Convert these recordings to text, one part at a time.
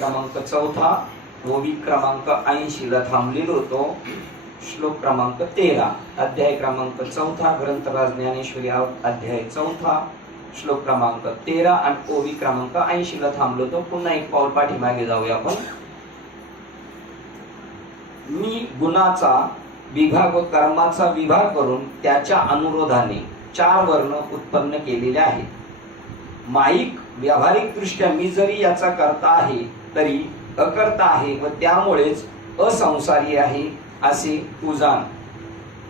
क्रमांक 4 ओवी क्रमांक 80 ला थांबलेलो होतो. श्लोक क्रमांक 13 अध्याय क्रमांक 4 ग्रंथराज ज्ञानेश्वरी अध्याय 4 श्लोक क्रमांक 13 आणि ओवी क्रमांक 80 ला थांबलो होतो. पुन्हा एक पाऊल पाठीमागे जाऊया आपण. मी गुणाचा विभाग व कर्माचा विभाग करून त्याच्या अनुरोधाने 4 वर्ण उत्पन्न केलेले आहेत. माईक व्यावहारिक दृष्ट्या मी जरी याचा करता आहे तरी अकर्ता आहे व त्यामुळेच असंसारी आहे असे तू जाण.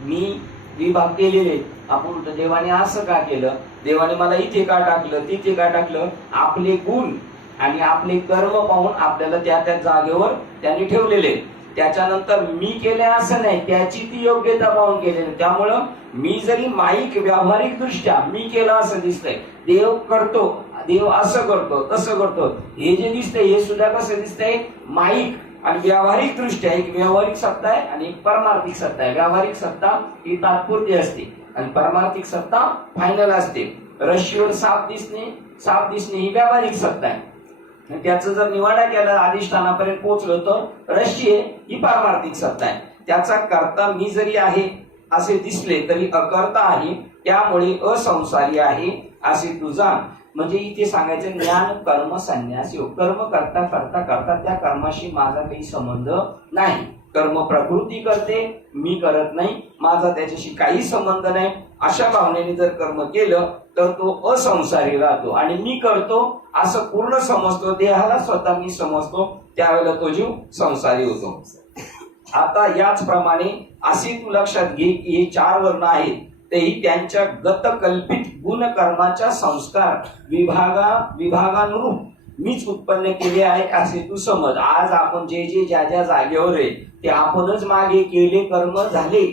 मी विभाग केलेले. आपण देवाने असं का केलं, देवाने मला इथे का टाकलं, तिथे का टाकलं, आपले गुण आणि आपले कर्म पाहून आपल्याला त्या त्या जागेवर त्यांनी ठेवलेले. त्याच्यानंतर मी केले असं नाही, त्याची ती योग्यता पाहून केलेली. त्यामुळं मी जरी माईक व्यावहारिक दृष्ट्या मी केलं असं दिसतंय, देव करतो, देव असं करतो तसं करतो, हे जे दिसतंय हे सुद्धा कसं दिसतंय, माईक आणि व्यावहारिक दृष्ट्या. एक व्यावहारिक सत्ता आहे आणि एक परमार्थिक सत्ता आहे. व्यावहारिक सत्ता ही तात्पुरती असते आणि परमार्थिक सत्ता फायनल असते. रश्शीवर साप दिसणे ही व्यावहारिक सत्ता आहे. त्याचं जर निवाडा केला अधिष्ठानापर्यंत पोहोचलो तर रश्शी ही पारमार्थिक सत्ता आहे. त्याचा कर्ता मी जरी आहे असे दिसले तरी अकर्ता आहे, त्यामुळे असंसारी आहे असे तू जाण. म्हणजे इथे सांगायचं ज्ञान कर्म संन्यास योग. कर्म करता करता करता त्या कर्माशी माझा काही संबंध नाही. कर्म प्रकृती करते, मी करत नाही, माझा त्याच्याशी काही संबंध नाही. अशा भावनेने जर कर्म केलं तर तो असंसारी राहतो. आणि मी करतो असं पूर्ण समजतो, देहाला स्वतः मी समजतो, त्यावेळेला तो जीव संसारी होतो. आता याचप्रमाणे असे तू लक्षात घे की हे 4 वर्ण आहेत, तेही त्यांच्या गतकल्पित गुणकर्माच्या संस्कार विभागानुरूप मीच उत्पन्न केले आहे असे तू समज. आज आपण जे ज्या ज्या जागेवर आहे ते आपणच मागे केले कर्म झाले,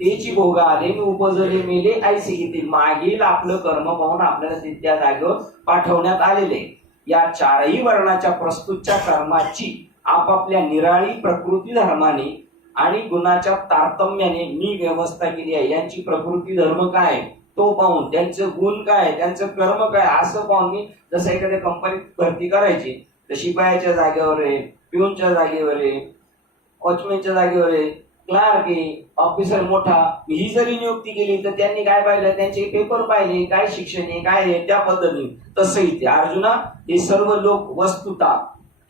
तेची भोग आले, उपजले मेले ऐसे घेते. मागील आपलं कर्म पाहून आपल्याला त्या जागेवर पाठवण्यात आलेले. या 4ही वर्णाच्या प्रस्तुतच्या कर्माची आपापल्या निराळी प्रकृती धर्माने आणि गुणाच्या तारतम्याने मी व्यवस्था केली आहे. यांची प्रकृती धर्म काय तो पाहून, त्यांचं गुण काय, त्यांचं कर्म काय असं पाहून मी, जसं एखाद्या कंपनीत भरती करायची तर शिपायाच्या जागेवर आहे, पिऊनच्या जागेवर आहे, वॉचमॅनच्या जागेवर आहे, क्लार्क आहे, ऑफिसर मोठा, ही जरी नियुक्ती केली तर त्यांनी काय पाहिलं, त्यांचे पेपर पाहिले, काय शिक्षण आहे, काय आहे, त्या पद्धतीने. तसं इथे अर्जुना हे सर्व लोक वस्तुता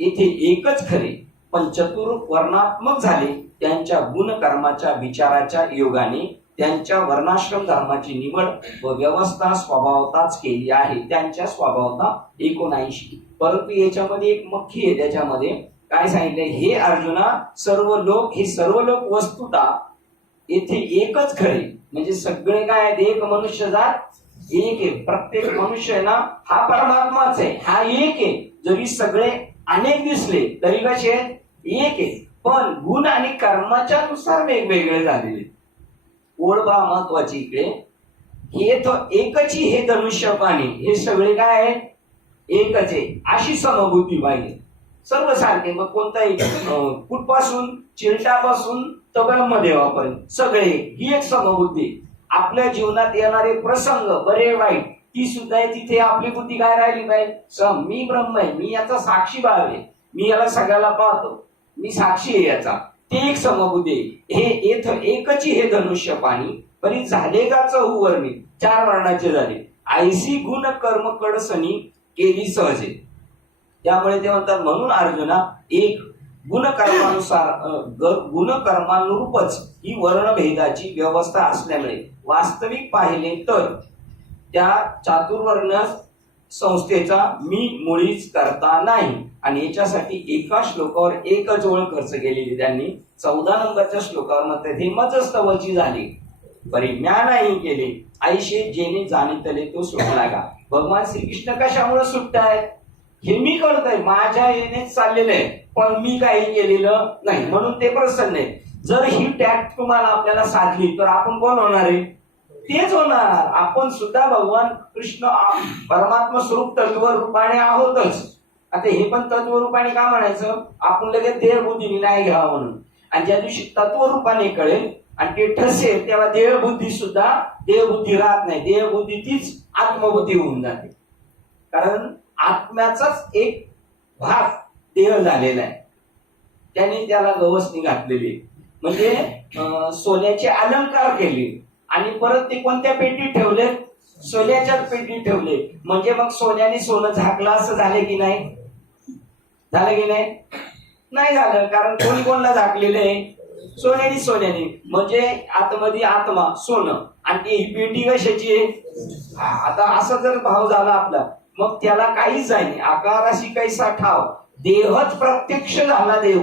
येथे एकच खरे, पण चतुर वर्णात्मक झाले त्यांच्या गुणकर्माच्या विचाराच्या योगाने. त्यांच्या वर्णाश्रम धर्माची निवड व व्यवस्था स्वभावताच केली आहे. त्यांच्या स्वभावता 79. परंतु याच्यामध्ये एक मख्खी आहे. त्याच्यामध्ये काय सांगितलंय, हे अर्जुना हे सर्व लोक वस्तुता येथे एकच खरे. म्हणजे सगळे काय आहेत, एक मनुष्य जात एक आहे. प्रत्येक मनुष्य ना हा परमात्माच आहे, हा एक आहे. जरी सगळे अनेक दिसले तरी कसे एक आहे, पण गुण आणि कर्माच्या नुसार वेगवेगळे झालेले. ओळखा महत्वाची इकडे, हे तो एकच हे धनुष्य पाणी, हे सगळे काय आहे, एकच आहे. अशी समबुद्धी पाहिजे सर्वसारखे. मग कोणताही कुठपासून चिलटापासून तर ब्रह्मदेवापर्यंत सगळे ही एक समबुद्धी. आपल्या जीवनात येणारे प्रसंग बरे वाईट ती सुद्धा तिथे आपली बुद्धी काय राहिली पाहिजे, मी ब्रह्म आहे, मी याचा साक्षी भाव आहे, मी याला सगळ्याला पाहतो, मी साक्षी आहे याचा. ते एक समबुद्धी. हे एकच हे धनुष्य पाणी परी झाले का चहू वर्णी, 4 वर्णाचे झाले. ऐसी गुण कर्म कडसनी केली सहजे. त्यामुळे ते म्हणतात, म्हणून अर्जुना एक गुणकर्मानुरूपच ही वर्णभेदाची व्यवस्था असल्यामुळे वास्तविक पाहिले तर त्या चातुर्वर्ण संस्थेचा मी मुळीच करता नाही. आणि याच्यासाठी एका श्लोकावर एकच ओळ खर्च केलेली त्यांनी. 14 नंबरच्या श्लोकावर म्हणतात, हे मजस्तवची झाली परिज्ञानही केले ऐशे जेने जाणितले तो सुटला का. भगवान श्रीकृष्ण कशामुळे सुटतायत, हे मी करतोय, माझ्या येणेच चाललेलं आहे, पण मी काही केलेलं नाही, म्हणून ते प्रसन्न आहे. जर ही टॅक्ट तुम्हाला आपल्याला साधली तर आपण कोण होणार आहे, तेच होणार. आपण सुद्धा भगवान कृष्ण परमात्मा स्वरूप तत्वरूपाने आहोतच. आता हे पण तत्वरूपाने का म्हणायचं, आपण लगेच देहबुद्धीने नाही घ्यावं म्हणून. आणि ज्या दिवशी तत्वरूपाने कळेल आणि ते ठसेल तेव्हा देहबुद्धी सुद्धा देहबुद्धी राहत नाही, देहबुद्धी तीच आत्मबुद्धी होऊन जाते. कारण आत्म्याचाच एक भाग देह झालेला आहे. त्यांनी त्याला गवसणी घातलेली, म्हणजे सोन्याचे अलंकार केले आणि परत ते कोणत्या पेटीत ठेवले? सोन्याच्याच पेटीत ठेवले. म्हणजे मग सोन्याने सोनं झाकलं असं झाले की नाही? झालं की नाही? नाही झालं, कारण कोणी कोणला झाकलेलं आहे? सोन्याने. म्हणजे आतमध्ये आत्मा सोनं आणि ती ही पेटी कशाची आहे? आता असा जर भाव झाला आपला, मग त्याला काहीच आहे आकाराशी कैसा ठाव, देहच प्रत्यक्ष झाला देव.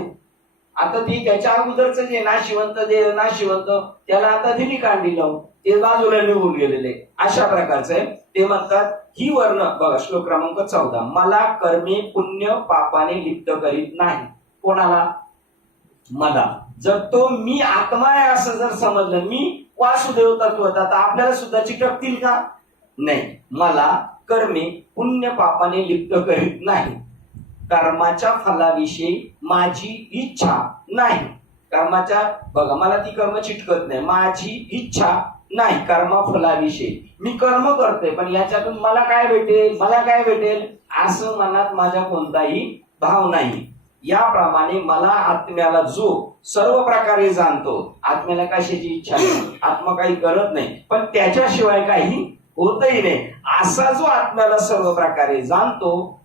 आता ती त्याच्या अगोदरच जे नाशिवंत देह नाशिवंत, त्याला आता दिली कांडी लावून, ते बाजूला निघून गेलेले. अशा प्रकारचं आहे. ते म्हणतात ही वर्ण बघा, श्लोक क्रमांक 14, मला कर्मे पुण्य पापाने लिप्त करीत नाही. कोणाला? मला. जर तो मी आत्मा आहे असं जर समजलं, मी वासुदेव तत्व, आता आपल्याला सुद्धा चिटकतील का? नाही. मला कर्मे पुण्य पापाने लिप्त करीत नाही. कर्माच्या फलाविषयी माझी इच्छा नाही. कर्माच्या बघा, मला ती कर्म चिटकत नाही, माझी इच्छा नाही कर्मफलाविषयी. मी कर्म करते, पण याच्यातून मला काय भेटेल असं मनात माझ्या कोणताही भाव नाही. याप्रमाणे मला आत्म्याला जो सर्व प्रकारे जाणतो, आत्म्याला कशाची इच्छा नाही, आत्मा काही करत नाही, पण त्याच्याशिवाय काही होतही नाही, असा जो आत्म्याला सर्व प्रकारे जाणतो,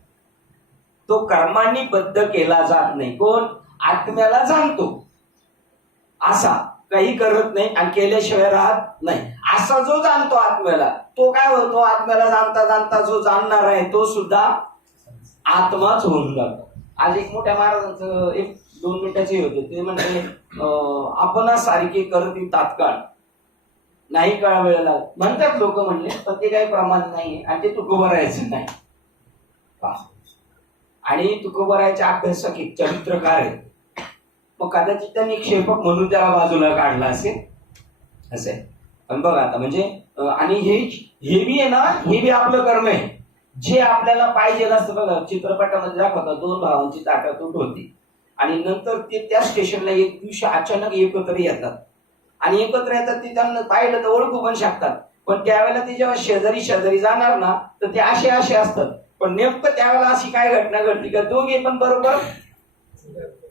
तो कर्मांनी बद्ध केला जात नाही. कोण? आत्म्याला जाणतो असा काही करत नाही आणि केल्याशिवाय राहत नाही. असा जो जाणतो आत्म्याला, तो काय होतो? आत्म्याला जाणता जाणता जो जाणणार आहे तो सुद्धा आत्माच होऊन जातो. आज एक मोठ्या महाराजांचं एक 2 मिनिटाचे होते, ते म्हणजे आपण सारखे करती तात्काळ नाही काळ वेळेला म्हणतात लोक, म्हणले, पण ते काही प्रमाण नाही आणि ते तुकोबरायचं नाही. आणि तुकोबरायच्या अभ्यासक एक चरित्रकार आहे, मग कदाचित त्यांनी क्षेपक म्हणून त्याला बाजूला काढला असेल असे. पण बघा आता म्हणजे आणि हे बी आहे ना, हे बी आपलं कर्म आहे जे आपल्याला पाहिजे असतं. बघा चित्रपटामध्ये दाखवतात 2 भावांची ताटातूट होती आणि नंतर ते त्या स्टेशनला एक दिवशी अचानक एकत्र येतात आणि एकत्र येतात. ते त्यांना पाहिलं तर ओळखू पण शकतात, पण त्यावेळेला ते जेव्हा शेजारी जाणार ना, तर ते असे असतात. पण नेमकं त्यावेळेला अशी काय घटना घडली का दोघे पण बरोबर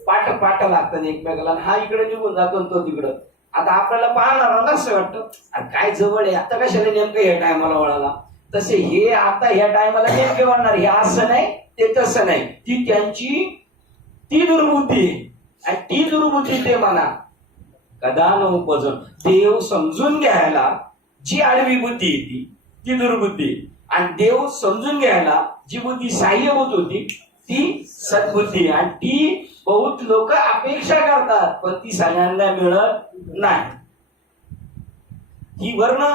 पाठ लागतात एकमेकाला. हा इकडे निघून जातो तो तिकडं. आता आपल्याला पाहणार असं वाटतं काय जवळ आहे, आता कशाला नेमकं ह्या टायमाला वळाला. तसे हे आता ह्या टायमाला नेमके वळणार, हे असं नाही ते तसं नाही. ती त्यांची ती दुर्बुद्धी आणि ती दुर्बुद्धी ते म्हणा कदा न उपजन. देव समजून घ्यायला जी आडवी बुद्धी येते ती दुर्बुद्धी, आणि देव समजून घ्यायला जी बुद्धी सहाय्यभूत होती ती सद्बुद्धी. आणि ती बहुत लोक अपेक्षा करतात, पण ती सगळ्यांना मिळत नाही. ही वर्ण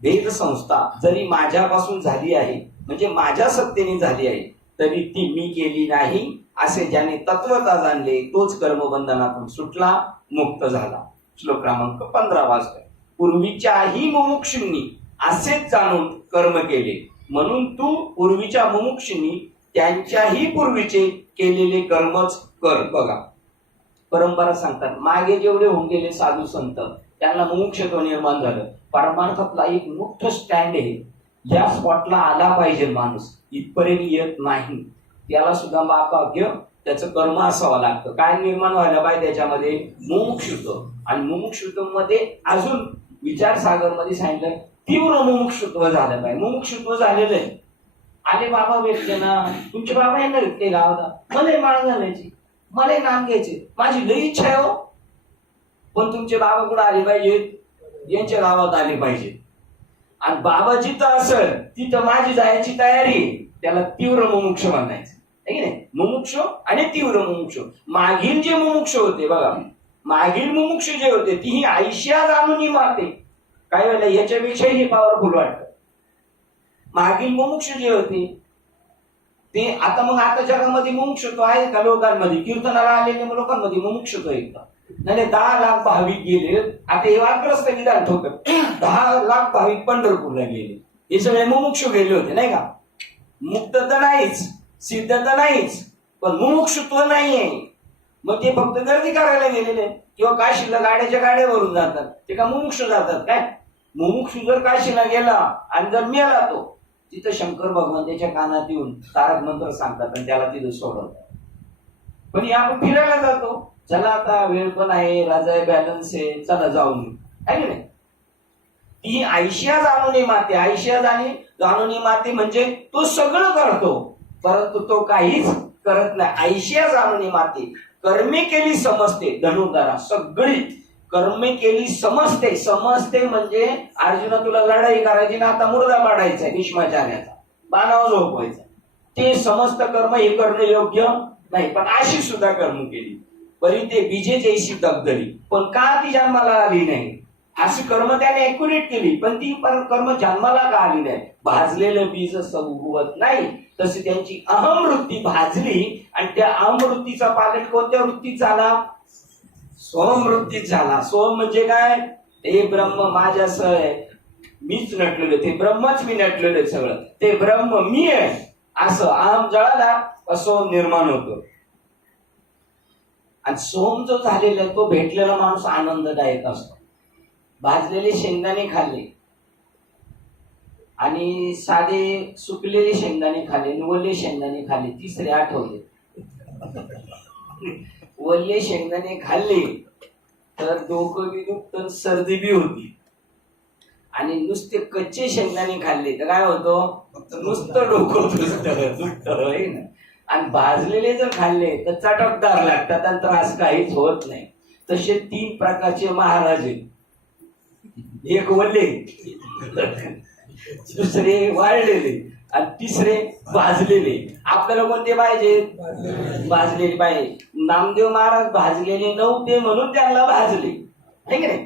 भेद संस्था जरी माझ्यापासून झाली आहे, म्हणजे माझ्या सत्तेने झाली आहे, तरी ती मी केली नाही असे ज्याने तत्वता जाणले तोच कर्मबंधनातून सुटला, मुक्त झाला. श्लोक क्रमांक 15 वाचतोय. पूर्वीच्याही मुमुक्षूंनी असेच जाणून कर्म केले, म्हणून तू पूर्वीच्या मुमुक्षूंनी त्यांच्याही पूर्वीचे केलेले कर्मच कर. बघा परंपरा सांगतात मागे जेवढे होऊन गेले साधू संत त्यांना मुमुक्षत्व निर्माण झालं. परमार्थातला एक मोठं स्टँड आहे, या स्पॉटला आला पाहिजे माणूस, इथपर्यंत येत नाही, त्याला सुद्धा भाग्य त्याचं कर्म असावं लागतं. काय निर्माण व्हायला पाहिजे त्याच्यामध्ये? मुमुक्षुत्व. आणि मुमुक्षुत्व मध्ये अजून विचारसागर मध्ये सांगितलं तीव्र मुमुक्षुत्व झालं पाहिजे. मुमुक्षुत्व झालेलं आहे. आले बाबा भेटले ना, तुमचे बाबा यांना भेटले गावाला, मला माळ घालायची, मला नाम घ्यायचे, माझी लई इच्छा आहे हो, पण तुमचे बाबा कुठे आले पाहिजेत? यांच्या गावात आले पाहिजे. आणि बाबा जिथं असेल तिथं माझी जायची तयारी. त्याला तीव्र मुमुक्ष म्हणायचं आहे की नाही? मुमुक्ष आणि तीव्र मुमुक्ष. मागील जे मुमुक्ष होते बघा, मागील मुमुक्ष जे होते ती ही आयशा जाणून मारते. काही वेळेला याच्यापेक्षाही हे पॉवरफुल वाटतं. मागील मुमुक्ष जे होते ते आता मग आता जगामध्ये मुमुक्षत्व आहे का? लोकांमध्ये कीर्तनाला आलेल्या लोकांमध्ये मुमुक्षत्व आहे का? नाही. 10 लाख भाविक गेले. आता हे वादग्रस्त विधान ठोकत 10 लाख भाविक पंढरपूरला गेले, हे सगळे मुमुक्ष गेले होते नाही का? मुक्त तर नाहीच, सिद्ध तर नाहीच, पण मुमुक्षत्व नाहीये. मग ते फक्त गर्दी करायला गेलेले किंवा काशीला गाड्याच्या गाड्या भरून जातात, ते का मुमुक्ष जातात काय? मुमुक्ष जर काशीला गेला आणि जर मेला तो, तिथं शंकर भगवान त्याच्या कानात येऊन तारक मंत्र सांगतात आणि त्याला तिथं सोडवतात. पण हे आपण फिरायला जातो, चला आता वेळ पण आहे, राजा बॅलन्स आहे, चला जाऊन आहे की नाही. ती आयशिया जाणून माते, आयशिया जाणून माते म्हणजे तो सगळं करतो परंतु तो काहीच करत नाही. आयशिया जाणून माते, कर्मे केली समजते. धनुर्धरा सगळी कर्मे केली समजते. समजते म्हणजे अर्जुना तुला लढाई करायची ना, आता मुर्दा पाडायचा भीष्माचार्याचा, बाणावर झोपवायचा, ते समस्त कर्म हे करणं योग्य नाही. पण अशी सुद्धा कर्म केली बरी ते बीजे जैसी दगदली, पण का ती जन्माला आली नाही. अशी कर्म त्याने ऍक्युरेट केली पण ती कर्म जन्माला का आली नाही. भाजलेलं बीज उगवत नाही, तशी त्यांची अहमवृत्ती भाजली आणि त्या अहमवृत्तीचा पालट कोणत्या वृत्तीत झाला, सोमवृत्तीत झाला. सोम म्हणजे काय, ते ब्रह्म माझ्यास आहे, मीच नटलेलो, ते ब्रह्मच मी नटलेलो सगळं, ते ब्रह्म मी आहे, असं अहम जळाला सोम निर्माण होतो. आणि सोम जो झालेला तो भेटलेला माणूस आनंददायक असतो. भाजलेले शेंगदाणे खाल्ले आणि साधे सुकलेले शेंगदाणे खाल्ले, ओले शेंगदाणे खाल्ले, तिसरे आठवले. ओले शेंगदाणे खाल्ले तर डोकं बी दुखतं, सर्दी बी होती. आणि नुसते कच्चे शेंगदाणे खाल्ले तर काय होतं, नुसतं डोकं दुखतं ना. आणि भाजलेले जर खाल्ले तर चटकदार लागतात आणि त्रास काहीच होत नाही. तसे 3 प्रकारचे महाराज आहेत, एक वल्ले, दुसरे वाळलेले आणि तिसरे भाजलेले. आपल्याला कोणते पाहिजे, भाजलेले पाहिजे. नामदेव महाराज भाजलेले नव्हते म्हणून त्यांना भाजले, है की नाही.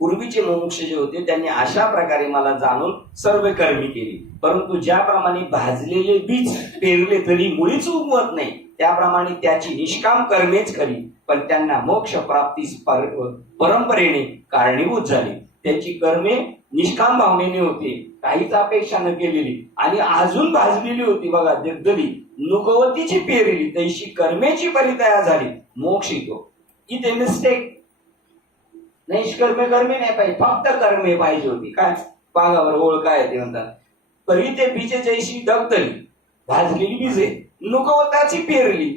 पूर्वीचे मोक्ष जे होते त्यांनी अशा प्रकारे मला जाणून सर्व कर्मी केली, परंतु ज्याप्रमाणे भाजलेले बीज पेरले तरी मुळीच उगवत नाही, त्याप्रमाणे त्याची निष्काम कर्मेच खरी, पण त्यांना मोक्ष प्राप्तीस परंपरेने कारणीभूत झाली. त्यांची कर्मे निष्काम भावनेने होती, काहीच अपेक्षा न केलेली आणि अजून भाजलेली होती. बघा, दगदली नुकवतीची पेरली तैशी कर्मेची परितया झाली, मोक्ष येतो. इथे मिस्टेक, निष्कर्मे कर्मे नाही पाहिजे, फक्त कर्मे पाहिजे होती. काय पागावर ओळ काय ते म्हणतात, परी ते बीजे जैशी दगदली, भाजलेली बीजे नुकवताची पेरली,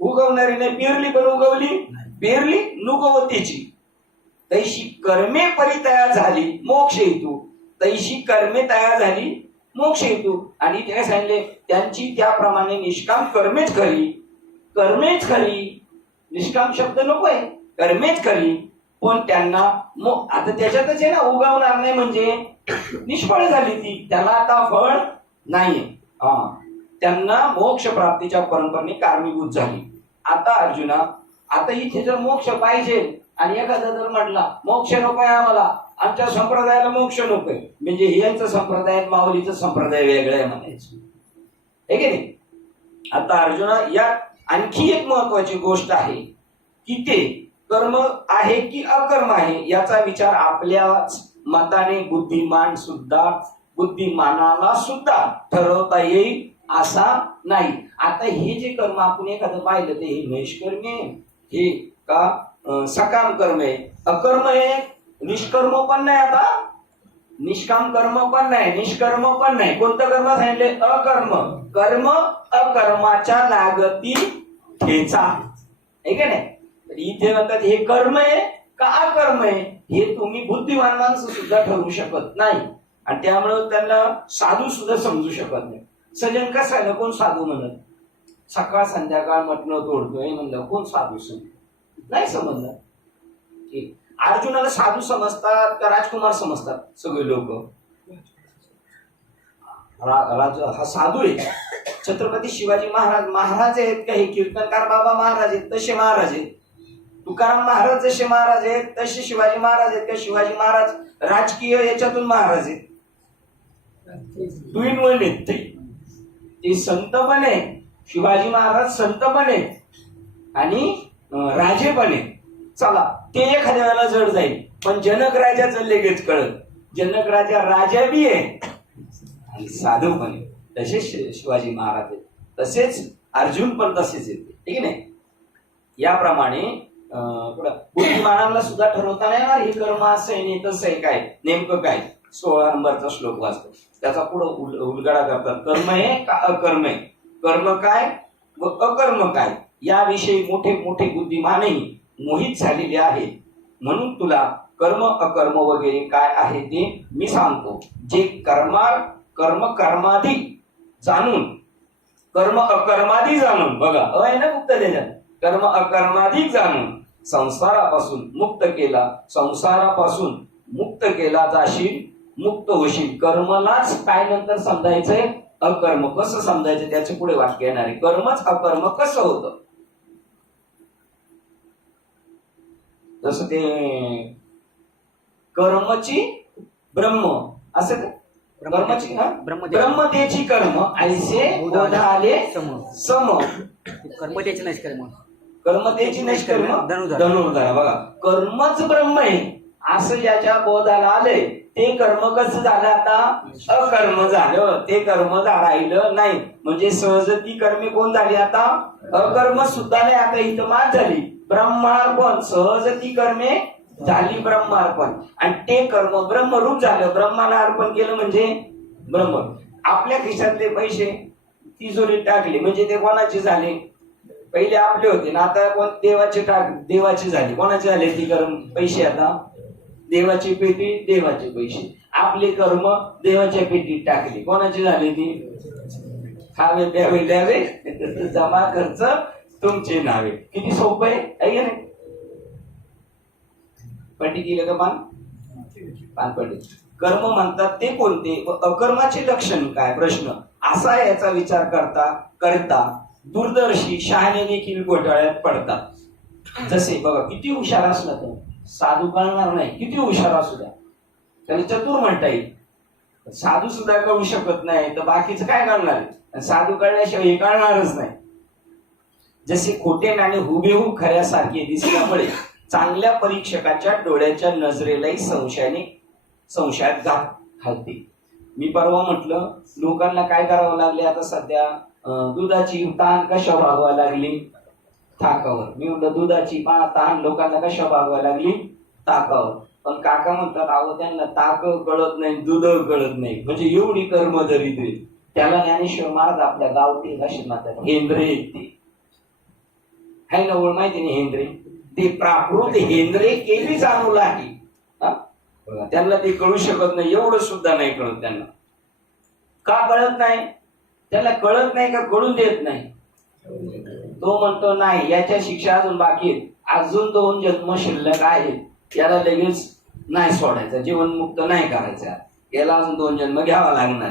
उगवणारी नाही, पेरली पण उगवली, पेरली नुकवतीची, तैशी कर्मे परितया झाली मोक्ष हेतू, तैशी कर्मे तयार झाली मोक्ष हेतू. आणि ते सांगितले त्यांची त्याप्रमाणे निष्काम कर्मेच खरी, कर्मेच खरी, निष्काम शब्द नकोय, कर्मेच खरी. पण त्यांना आता त्याच्यातच आहे ना, उगवणार नाही म्हणजे निष्फळ झाली ती, त्याला आता फळ नाहीये. त्यांना मोक्ष प्राप्तीच्या परंपरेने कारणीभूत झाली. आता अर्जुना, आता इथे जर मोक्ष पाहिजे आणि एखादा जर म्हटला मोक्ष नकोय आम्हाला, आमच्या संप्रदायाला मोक्ष नकोय, म्हणजे यांचं संप्रदाय माऊलीचं संप्रदाय वेगळं आहे म्हणायचं, हे की नाही. आता अर्जुना, या आणखी एक महत्वाची गोष्ट आहे की ते कर्म आहे की अकर्म आहे याचा विचार आपल्या मताने बुद्धिमानाला सुद्धा ठरवता येईल असा नाही. आता हे जे कर्म आपण एखादं पाहिलं ते हे नैष्कर्म्य आहे, हे का सकाम कर्म आहे, अकर्म आहे, निष्कर्म पण नाही, आता निष्काम कर्म पण नाही, निष्कर्म पण नाही. कोणतं कर्म सांगितले, अकर्म. कर्म अकर्माच्या लागती ठेचा, आहे का नाही. इथे म्हणतात हे कर्म आहे का अकर्म आहे, हे तुम्ही बुद्धिमान माणसं सुद्धा ठरवू शकत नाही. आणि त्यामुळे त्यांना साधू सुद्धा समजू शकत नाही. सजन कसं आहे ना, कोण साधू म्हणत, सकाळ संध्याकाळ मटणं तोडतोय म्हणलं, कोण साधू समजत नाही, समजलं. अर्जुनाला साधू समजतात का राजकुमार समजतात सगळे लोक. हा साधू आहे. छत्रपती शिवाजी महाराज आहेत का, हे कीर्तनकार बाबा महाराज आहेत तसे महाराज आहेत. तुकाराम महाराज जसे महाराज आहेत तसे शिवाजी महाराज आहेत का, शिवाजी महाराज राजकीय याच्यातून महाराज आहेत. टू इन वन आहेत ते संत पण आहे, शिवाजी महाराज संत पण आहे आणि राजे पण आहे. चला, ते एखाद्या वेळेला जड जाईल, पण जनक राजाचं लगेच कळत, जनक राजा बी आहे आणि साधू पण आहे. तसेच शिवाजी महाराज आहेत, तसेच अर्जुन पण तसेच येते, ठीक नाही. याप्रमाणे बुद्धिमानाला सुद्धा ठरवता नाही येणार हे कर्म असं आहे नाही तसं आहे, काय नेमकं काय. 16 नंबरचा श्लोक वाचतो, त्याचा पुढं उलगडा करतात. कर्म आहे का अकर्म आहे, कर्म काय व अकर्म काय याविषयी मोठे मोठे बुद्धिमानही मोहित झालेले आहेत. म्हणून तुला कर्म अकर्म वगैरे काय आहे ते मी सांगतो. जे कर्माधी जाणून कर्म अकर्मादी जाणून बघा आहे ना मुक्त त्याच्यात कर्म अकर्मादी जाणून संसारापासून मुक्त केला जाशील, मुक्त होशील. कर्मलाच काय नंतर समजायचंय अकर्म कसं समजायचं त्याचे पुढे वाक्य येणार आहे. कर्मच अकर्म कसं होतं. जसं ते कर्मची ब्रह्म असं कर्मची ब्रह्मतेची कर्म ऐसे बोधाले सम कर्मतेची निष्कर्म कर्मतेची निष्कर्म धनुर्धर. बघा कर्मच ब्रह्म आहे असं ज्याच्या बोधाला आलंय ते कर्म कसं झालं आता अकर्म झालं. ते कर्म राहिलं नाही म्हणजे सहज ती कर्मे कोण झाली आता अकर्म सुद्धा नाही. आता इथं मात झाली ब्रह्मार्पण सहज ती कर्मे झाली ब्रह्मार्पण आणि ते कर्म ब्रह्मरूप झालं. ब्रह्माला अर्पण केलं म्हणजे ब्रह्म. आपल्या खिशातले पैसे तिजोरीत टाकले म्हणजे ते कोणाचे झाले पहिले आपले होते ना आता कोण देवाचे झाले. कोणाचे झाले ती कर्म पैसे आता देवाची पेटी देवाचे पैसे. आपले कर्म देवाच्या पेटीत टाकले कोणाचे झाले ती खावे द्यावे द्यावे जमा खर्च तुमचे नावे. किती सोपं आहे नाही. पंडित गेलं का पान पंडित. कर्म म्हणतात ते कोणते व अकर्माचे लक्षण काय प्रश्न असा याचा विचार करता दूरदर्शी शहाणे देखील घोटाळ्यात पडतात. जसे बघा किती हुशार असला तर साधू कळणार नाही. किती हुशार असू द्या त्याला चतुर म्हणता येईल. साधू सुद्धा कळू शकत नाही तर बाकीचं काय कळणार. साधू कळल्याशिवाय हे कळणारच नाही. जसे खोटे नाणे हुबेहूब खऱ्यासारखे दिसल्यामुळे चांगल्या परीक्षकाच्या डोळ्याच्या नजरेलाही संशयात घालते. मी परवा म्हटलं लोकांना काय करावं लागले आता सध्या दुधाची तहान कशा भागवा लागली ताकावर. मी म्हटलं दुधाची तहान लोकांना कशा भागवा लागली ताकावर. पण काका म्हणतात अहो त्यांना ताक कळत नाही दूध कळत नाही म्हणजे एवढी कर्म दरिद्रे. त्याला ज्ञानेश्वर महाराज आपल्या गावठी असे म्हणतात हेंद्रे ते आहे ना ओळ माहिती नाही हेंद्रे ते प्राकृत हेंद्रे केली जाणू लागली. त्यांना ते कळू शकत नाही एवढं सुद्धा नाही कळत त्यांना. का कळत नाही त्याला कळत नाही का कळून देत नाही. तो म्हणतो नाही याच्या शिक्षा अजून बाकी आहेत. अजून 2 जन्म शिल्लक आहेत. याला लगेच नाही सोडायचं जीवनमुक्त नाही करायचं. याला अजून 2 जन्म घ्यावा लागणार.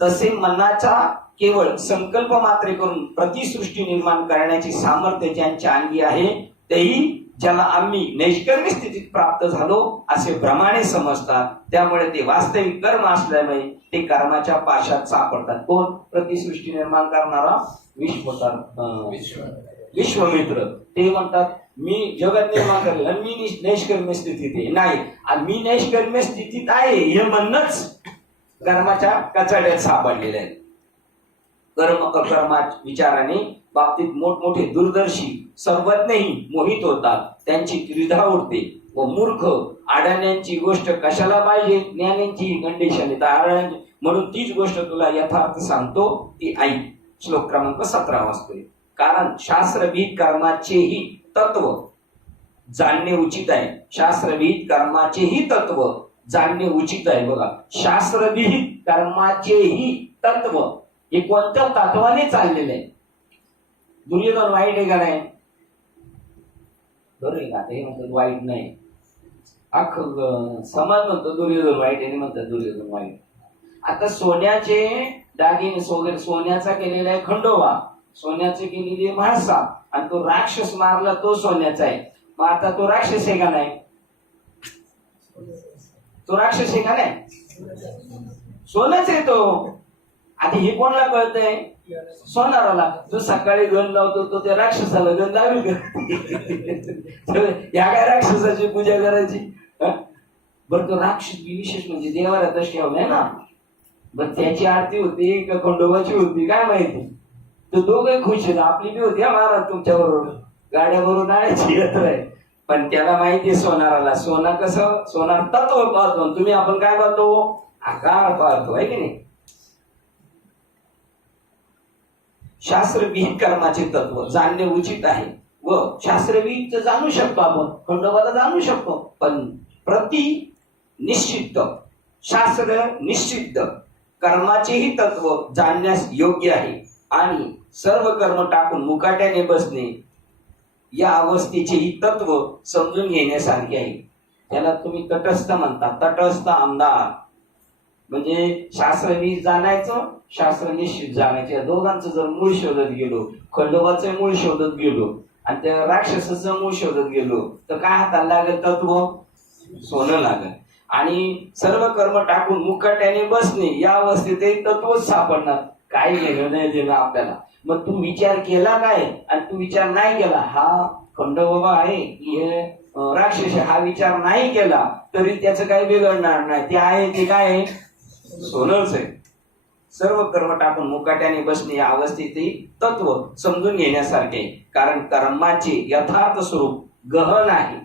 तसे मनाचा केवळ संकल्प मात्र करून प्रतिसृष्टी निर्माण करण्याची सामर्थ्य ज्यांच्या अंगी आहे तेही ज्याला आम्ही नैष्कर्म्य स्थितीत प्राप्त झालो असे भ्रमाने समजतात. त्यामुळे ते वास्तविक कर्म असल्यामुळे ते कर्माच्या पाशात सापडतात. कोण प्रतिसृष्टी निर्माण करणारा विश्वमित्र. ते म्हणतात मी जगत निर्माण करेल आणि मी नैष्कर्म्य स्थितीत आहे. नाही आणि मी नैष्कर्म्य स्थितीत आहे हे म्हणणंच कर्माच्या कचाड्यात सापडलेले आहे. कर्म अकर्मा विचाराने बाबतीत मोठमोठे दूरदर्शी सर्वज्ञही मोहित होतात. त्यांची त्रिधा उडते व मूर्ख अडाण्यांची गोष्ट कशाला पाहिजे ज्ञानांची कंडिशन येतात. म्हणून तीच गोष्ट तुला यथार्थ सांगतो ती ऐक. श्लोक क्रमांक 17 वाचतोय. कारण शास्त्रविहित कर्माचेही तत्व जाणणे उचित आहे. शास्त्रविहित कर्माचेही तत्व जाणणे उचित आहे. बघा शास्त्रविहित कर्माचेही तत्व हे कोणत्या तत्वाने चाललेलं आहे. दुर्योधन वाईट आहे का नाही बरोबर आहे का हे म्हणतात वाईट नाही. अख्खं समाज म्हणतो दुर्योधन वाईट आहे म्हणतात दुर्योधन वाईट. आता सोन्याचे दागिने वगैरे सोन्याचा केलेला आहे खंडोबा सोन्याचे केलेली म्हाळसा आणि तो राक्षस मारला तो सोन्याचा आहे. मग आता तो राक्षस आहे का नाही तो राक्षस आहे का नाही सोनाच आहे तो. आता हे कोणाला कळतंय सोनाराला. जो सकाळी गण लावतो तो त्या राक्षसाला गण लावी या काय राक्षसाची पूजा करायची. बरं तो राक्षस विशेष म्हणजे देवाला तशी हवं आहे ना. बरं त्याची आरती होती का खंडोबाची होती काय माहिती. तो दोघे खुश आहेत. आपली बी होती महाराज तुमच्या बरोबर गाड्या भरून आणायची यात्रा आहे. पण त्याला माहितीये सोनाराला सोना कसं सोनार तत्व पाहतो. तुम्ही आपण काय पाहतो आकार पाहतो आहे की नाही. शास्त्रविहित कर्माचे तत्व जाणणे उचित आहे व शास्त्रविहित जाणू शकतो आपण, खंडोबाला जाणू शकतो, पण प्रति निश्चित शास्त्र निश्चित कर्माचेही तत्व जाणण्यास योग्य आहे आणि सर्व कर्म टाकून मुकाट्याने बसणे या अवस्थेचेही तत्व समजून घेण्यासारखे आहे. त्याला तुम्ही तटस्थ म्हणता, तटस्थ अंधार. म्हणजे शास्त्रविहित जाणायचं, शास्त्र निश्चित जाणायचं, या दोघांचं जर मूळ शोधत गेलो, खंडोबाचं मूळ शोधत गेलो आणि त्या राक्षसाचं मूळ शोधत गेलो तर काय हाताला लागेल? तत्व सोनं लागेल. आणि सर्व कर्म टाकून मुकाट्याने बसणे या अवस्थेत तत्वच सापडणार. काही घेणं नाही देणं आपल्याला. मग तू विचार केला काय आणि तू विचार नाही केला, हा खंडोबा आहे की हे राक्षस, हा विचार नाही केला तरी त्याचं काही बिघडणार नाही. ते आहे ते काय आहे? सोनच आहे. सर्व कर्म टाकून मुकाट्याने बसणे या अवस्थेतही तत्व समजून घेण्यासारखे, कारण कर्माचे यथार्थ स्वरूप गहन आहे.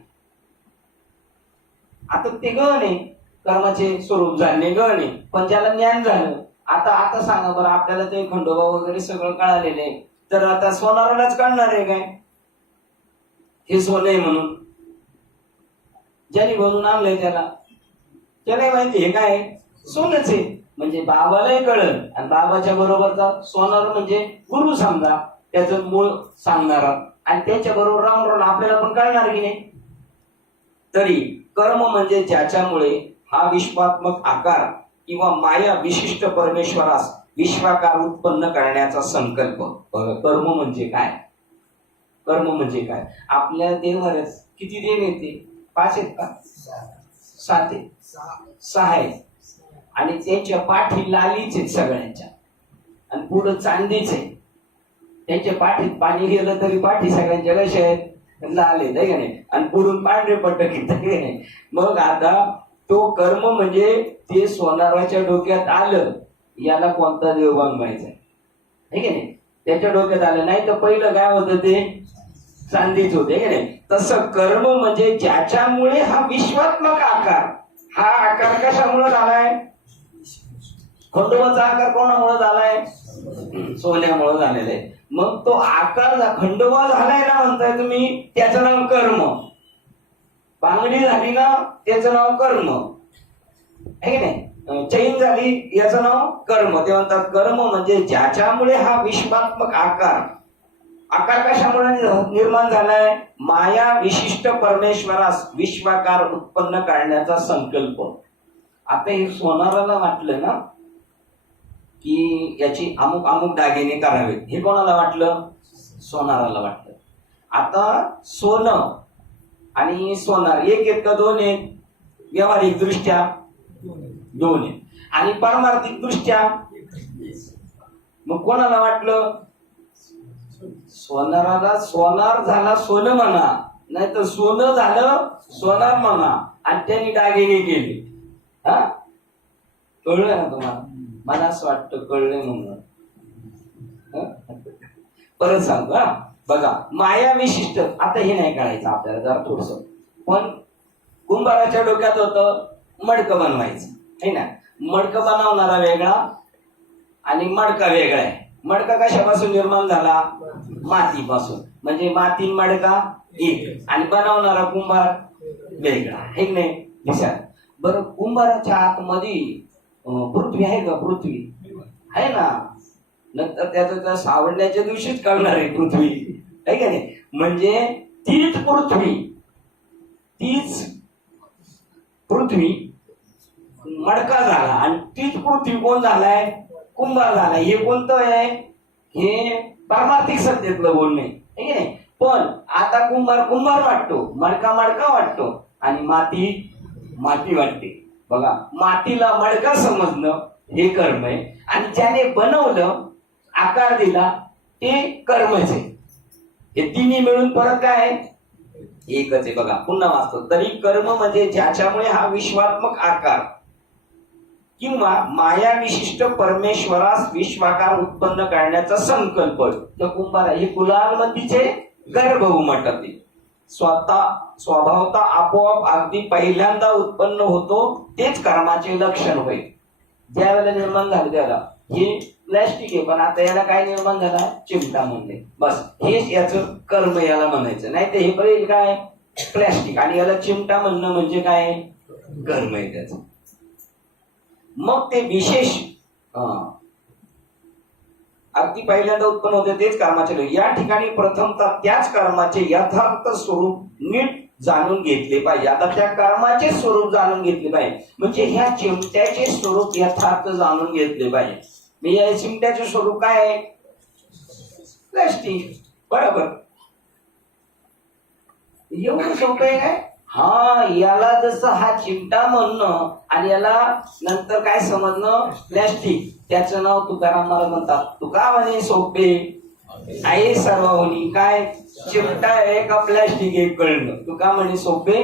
आता ते गहन आहे, कर्माचे स्वरूप जाणणे गहन आहे, पण ज्याला ज्ञान झालं, आता सांगा बरं, आपल्याला ते खंडोबा वगैरे सगळं कळालेलं आहे, तर आता सोनारालाच कळणार आहे काय हे सोनं आहे म्हणून? ज्याने बनवून आणलंय त्याला माहिती हे काय सोनच आहे. म्हणजे बाबालाही कळलं आणि बाबाच्या बरोबरचा सोनार म्हणजे गुरु समजा, त्याचं मूळ सांगणारा, आणि त्याच्या बरोबर राम राम आपल्याला पण कळणार की नाही. तरी कर्म म्हणजे ज्याच्यामुळे हा विश्वात्मक आकार किंवा माया विशिष्ट परमेश्वरास विश्वाकार उत्पन्न करण्याचा संकल्प. कर्म म्हणजे काय? कर्म म्हणजे काय? आपल्या देवावरच किती देव येते? 5 आहेत का? 7 आहेत. 6 आहेत. आणि त्यांच्या पाठी लालीच आहेत सगळ्यांच्या, आणि पुढं चांदीच आहे. त्यांच्या पाठीत पाणी गेलं तरी पाठी सगळ्यांच्या कशा आहेत? लाल आहेत का नाही, आणि पुढून पांढरे पट्टक येत नाही. मग आता तो कर्म म्हणजे ते सोनाराच्या डोक्यात आलं, याला कोणता देव बनवायचा आहे की नाही, त्याच्या डोक्यात आलं नाही तर पहिलं काय होतं? ते चांदीच होते की नाही. तसं कर्म म्हणजे ज्याच्यामुळे हा विश्वात्मक आकार, हा आकार कशामुळे झालाय? खंडोबाचा आकार कोणामुळे झालाय? सोन्यामुळे झालेला आहे. मग तो आकार खंडोबा झालाय ना म्हणताय तुम्ही, त्याचं नाव कर्म. बांगडी झाली ना, त्याचं नाव कर्म आहे की नाही. चैन झाली, याचं नाव कर्म. ते म्हणतात कर्म म्हणजे ज्याच्यामुळे हा विश्वात्मक आकार कशामुळे निर्माण झालाय? माया विशिष्ट परमेश्वरास विश्वाकार उत्पन्न करण्याचा संकल्प. आता हे सोनाराला वाटलं ना की याची अमुक अमुक दागिने करावेत, हे कोणाला वाटलं? सोनाराला वाटलं. आता सोनं आणि सोनार एक आहेत का दोन आहेत? व्यावहारिक दृष्ट्या दोन आहेत, आणि पारमार्थिक दृष्ट्या मग कोणाला वाटलं? सोनाराला सोनार झाला सोनं म्हणा, नाही तर सोनं झालं सोनार म्हणा, आणि त्यांनी दागिने केले. हा, कळलं ना तुम्हाला? मला असं वाटतं कळलंय म्हणून. परत सांगू हा, बघा, माया विशिष्ट. आता हे नाही कळायचं आपल्याला जरा थोडस, पण कुंभाराच्या डोक्यात होतं मडकं बनवायचं है ना. मडकं बनवणारा वेगळा आणि मडका वेगळा आहे. मडका कशापासून निर्माण झाला? मातीपासून. म्हणजे माती मडका एक, आणि बनवणारा कुंभार वेगळा, हे नाही विचार. बरं, कुंभाराच्या आतमध्ये पृथ्वी आहे का? पृथ्वी आहे ना. नंतर त्याचं सावडण्याच्या दिवशीच कळणार आहे पृथ्वी, आहे का नाही. म्हणजे तीच पृथ्वी मडका झाला, आणि तीच पृथ्वी कोण झालाय? कुंभार झाला. हे कोणतं आहे? हे पारमार्थिक सत्तेतलं बोलणे, आहे की नाही. पण आता कुंभार वाटतो, मडका वाटतो, आणि माती वाटते. बघा, मातीला मडका समजणं हे कर्म आहे, आणि ज्याने बनवलं, आकार दिला, ते कर्मच आहे. हे तिन्ही मिळून परत काय आहे? एकच आहे. बघा, पुन्हा वाचतो. तरी कर्म म्हणजे ज्याच्यामुळे हा विश्वात्मक आकार किंवा माया विशिष्ट परमेश्वरास विश्वाकार उत्पन्न करण्याचा संकल्प. तर कुंभार हे कुलालमतीचे गर्भ उमटते. स्वभावता आपोआप अगदी पहिल्यांदा उत्पन्न होतो, तेच कर्माचे लक्षण होय. ज्या वेळेला निर्माण झाले त्याला हे प्लॅस्टिक आहे, पण आता याला काय निर्माण झाला, चिमटा म्हणले. बस हेच याचं कर्म याला म्हणायचं. नाही तर हे पर्यंत काय प्लॅस्टिक, आणि याला चिमटा म्हणणं म्हणजे काय कर्म आहे त्याचं. मग ते विशेष अगदी पहिल्यांदा उत्पन्न होते तेच कर्माचे लोक. या ठिकाणी प्रथमतः त्याच कर्माचे यथार्थ स्वरूप नीट जाणून घेतले पाहिजे. आता त्या कर्माचे स्वरूप जाणून घेतले पाहिजे, म्हणजे ह्या चिमट्याचे स्वरूप यथार्थ जाणून घेतले पाहिजे. मी या चिमट्याचे स्वरूप काय आहे, प्लॅस्टिक, बरोबर. एवढं सोपं आहे काय? हा, याला जसं हा चिमटा म्हणणं आणि याला नंतर काय समजणं, प्लॅस्टिक. त्याचं नाव तुकाराम महाराज म्हणतात. तुका म्हणे सोपे आहे सर्वांनी, काय चिमटा आहे का प्लॅस्टिक आहे कळणं. तुका म्हणे सोपे.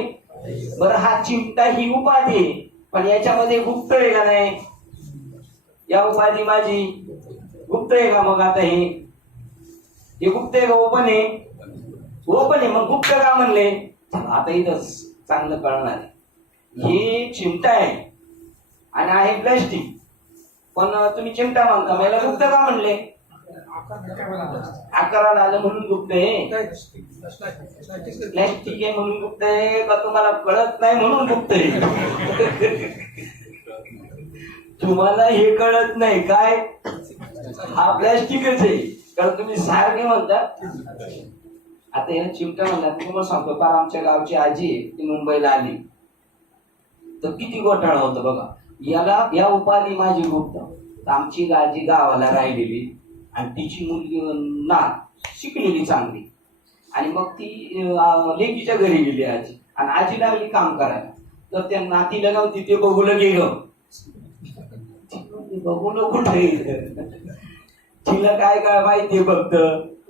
बरं, हा चिमटा ही उपाधी आहे, पण याच्यामध्ये गुप्त आहे का नाही, या उपाधी माझी गुप्त आहे का? मग आता हे गुप्त आहे का ओपन आहे? ओपन आहे. मग गुप्त का म्हणले? आता इथं चांगलं कळणार आहे. हे चिमटा आहे आणि आहे प्लॅस्टिक, पण तुम्ही चिमटा म्हणता, मला गुप्त का म्हणले? आकाराला आलं म्हणून गुप्त आहे, प्लॅस्टिक आहे म्हणून गुप्त आहे, का तुम्हाला कळत नाही म्हणून गुप्त आहे? तुम्हाला हे कळत नाही काय, हा प्लॅस्टिकच आहे, कारण तुम्ही सारखे म्हणता. आता याला चिमटा म्हणला. तुम्हाला सांगतो, फार आमच्या गावची आजी आहे, ती मुंबईला आली तर किती घोटाळा होता बघा. याला या उपाधी माझी गुप्त. आमची आजी गावाला राहिलेली आणि तिची मुलगी ना शिकलेली चांगली, आणि मग ती लेकीच्या घरी गेली आजी, आणि आजी लागली काम करायला. तर त्या नातीला नव्हती, ते बघूला गेलं. बघून कुठे, तिला काय काय माहितीये, फक्त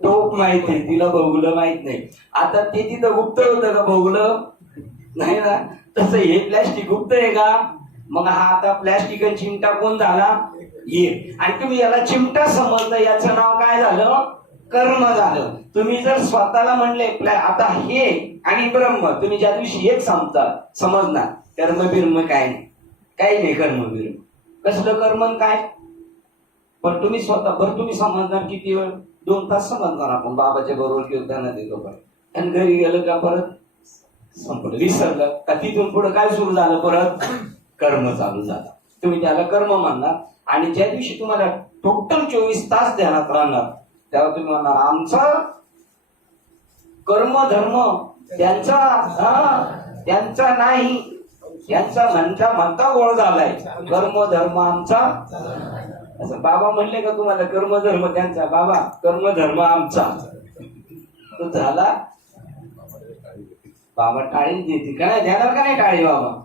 टोक माहितीये, तिला बघूलं माहित नाही. आता ते तिथं गुप्त होतं का, बघूलं नाही ना. तसं हे प्लॅस्टिक गुप्त आहे का? मग हा आता प्लॅस्टिक आणि चिमटा कोण झाला, ये. आणि तुम्ही याला चिमटा समजलं, याचं नाव काय झालं, कर्म झालं. तुम्ही जर स्वतःला म्हणले आता हे आणि ब्रह्म, तुम्ही ज्या दिवशी एक समजणार, कर्म बिर्म काय नाही, काही नाही कर्म बिर्म. कसलं कर्म काय? पण तुम्ही स्वतः बरं तुम्ही समजणार किती वेळ, 2 तास समजणार आपण बाबाच्या बरोबर कीर्तनात येतो, पण आणि घरी गेलं का परत संपलं, विसरलं का, तिथून पुढे काय सुरू झालं, परत कर्म चालू झालं. तुम्ही त्याला कर्म म्हणणार. आणि ज्या दिवशी तुम्हाला टोटल 24 तास ध्यानात राहणार, तेव्हा तुम्ही म्हणणार आमचा कर्म धर्म त्यांचा नाही, यांचा म्हणता गोळ झालाय, कर्म धर्म आमचा. असं बाबा म्हणले का तुम्हाला, कर्म धर्म त्यांचा, बाबा कर्म धर्म आमचा, तो झाला. बाबा टाळी देते का नाही, देणार का नाही टाळी बाबा?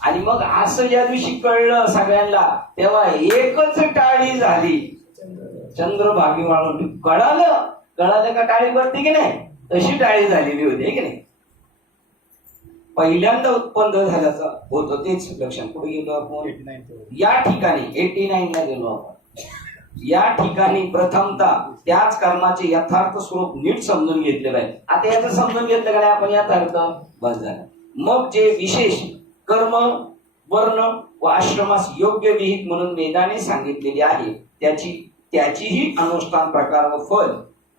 आणि मग असं ज्या दिवशी कळलं सगळ्यांना, तेव्हा एकच टाळी झाली, चंद्रभागी वाळून. कळालं का टाळी बसते की नाही, तशी टाळी झालेली होती की नाही. पहिल्यांदा उत्पन्न झाल्याचं होतं तेच लक्षण. पुढे गेलो आपण, या ठिकाणी 89 ला गेलो आपण. या ठिकाणी प्रथमतः त्याच कर्माचे यथार्थ स्वरूप नीट समजून घेतले पाहिजे. आता याचं समजून घेतलं का नाही आपण यथार्थ, बस झालं. मग जे विशेष कर्म वर्ण व आश्रमास योग्य विहित म्हणून वेदाने सांगितलेले आहे, त्याचीही अनुष्ठान प्रकार व फल,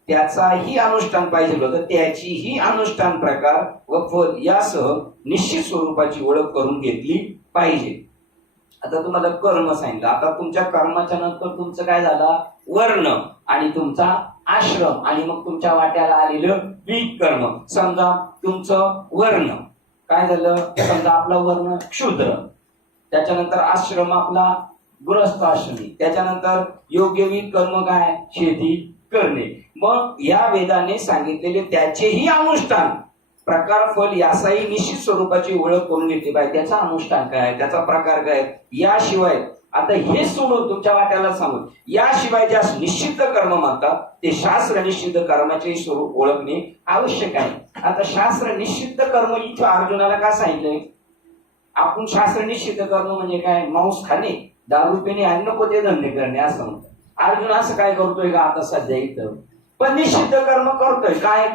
त्याचाही अनुष्ठान पाहिजे होतं, त्याचीही अनुष्ठान प्रकार व फल यासह निश्चित स्वरूपाची ओळख करून घेतली पाहिजे. आता तुम्हाला कर्म सांगितलं. आता तुमच्या कर्माच्या नंतर तुमचं काय झालं, वर्ण आणि तुमचा आश्रम, आणि मग तुमच्या वाट्याला आलेलं विहित कर्म. समजा तुमचं वर्ण काय झालं, समजा आपला वर्ण क्षुद्र, त्याच्यानंतर आश्रम आपला गृहस्थ आश्रमी, त्याच्यानंतर योग्य विहित कर्म काय, शेती करणे. मग या वेदाने सांगितलेले त्याचेही अनुष्ठान प्रकार फल याचाही निश्चित स्वरूपाची ओळख करून घेतली पाहिजे. त्याचा अनुष्ठान काय, त्याचा प्रकार काय. याशिवाय आता हे सोडून तुमच्या वाट्याला सांगून, याशिवाय ज्या निश्चित कर्म म्हणतात ते शास्त्र निश्चित कर्माचे स्वरूप ओळखणे आवश्यक आहे. आता शास्त्र निश्चित कर्म इथं अर्जुनाला का सांगितलंय, आपण शास्त्र निश्चित कर्म म्हणजे काय, मांस खाणे, दारू पिणे आणि नको ते धंदे करणे असं म्हणतात. अर्जुन असं काय करतोय का आता सध्या इथं, पण निश्चित कर्म करतोय काय,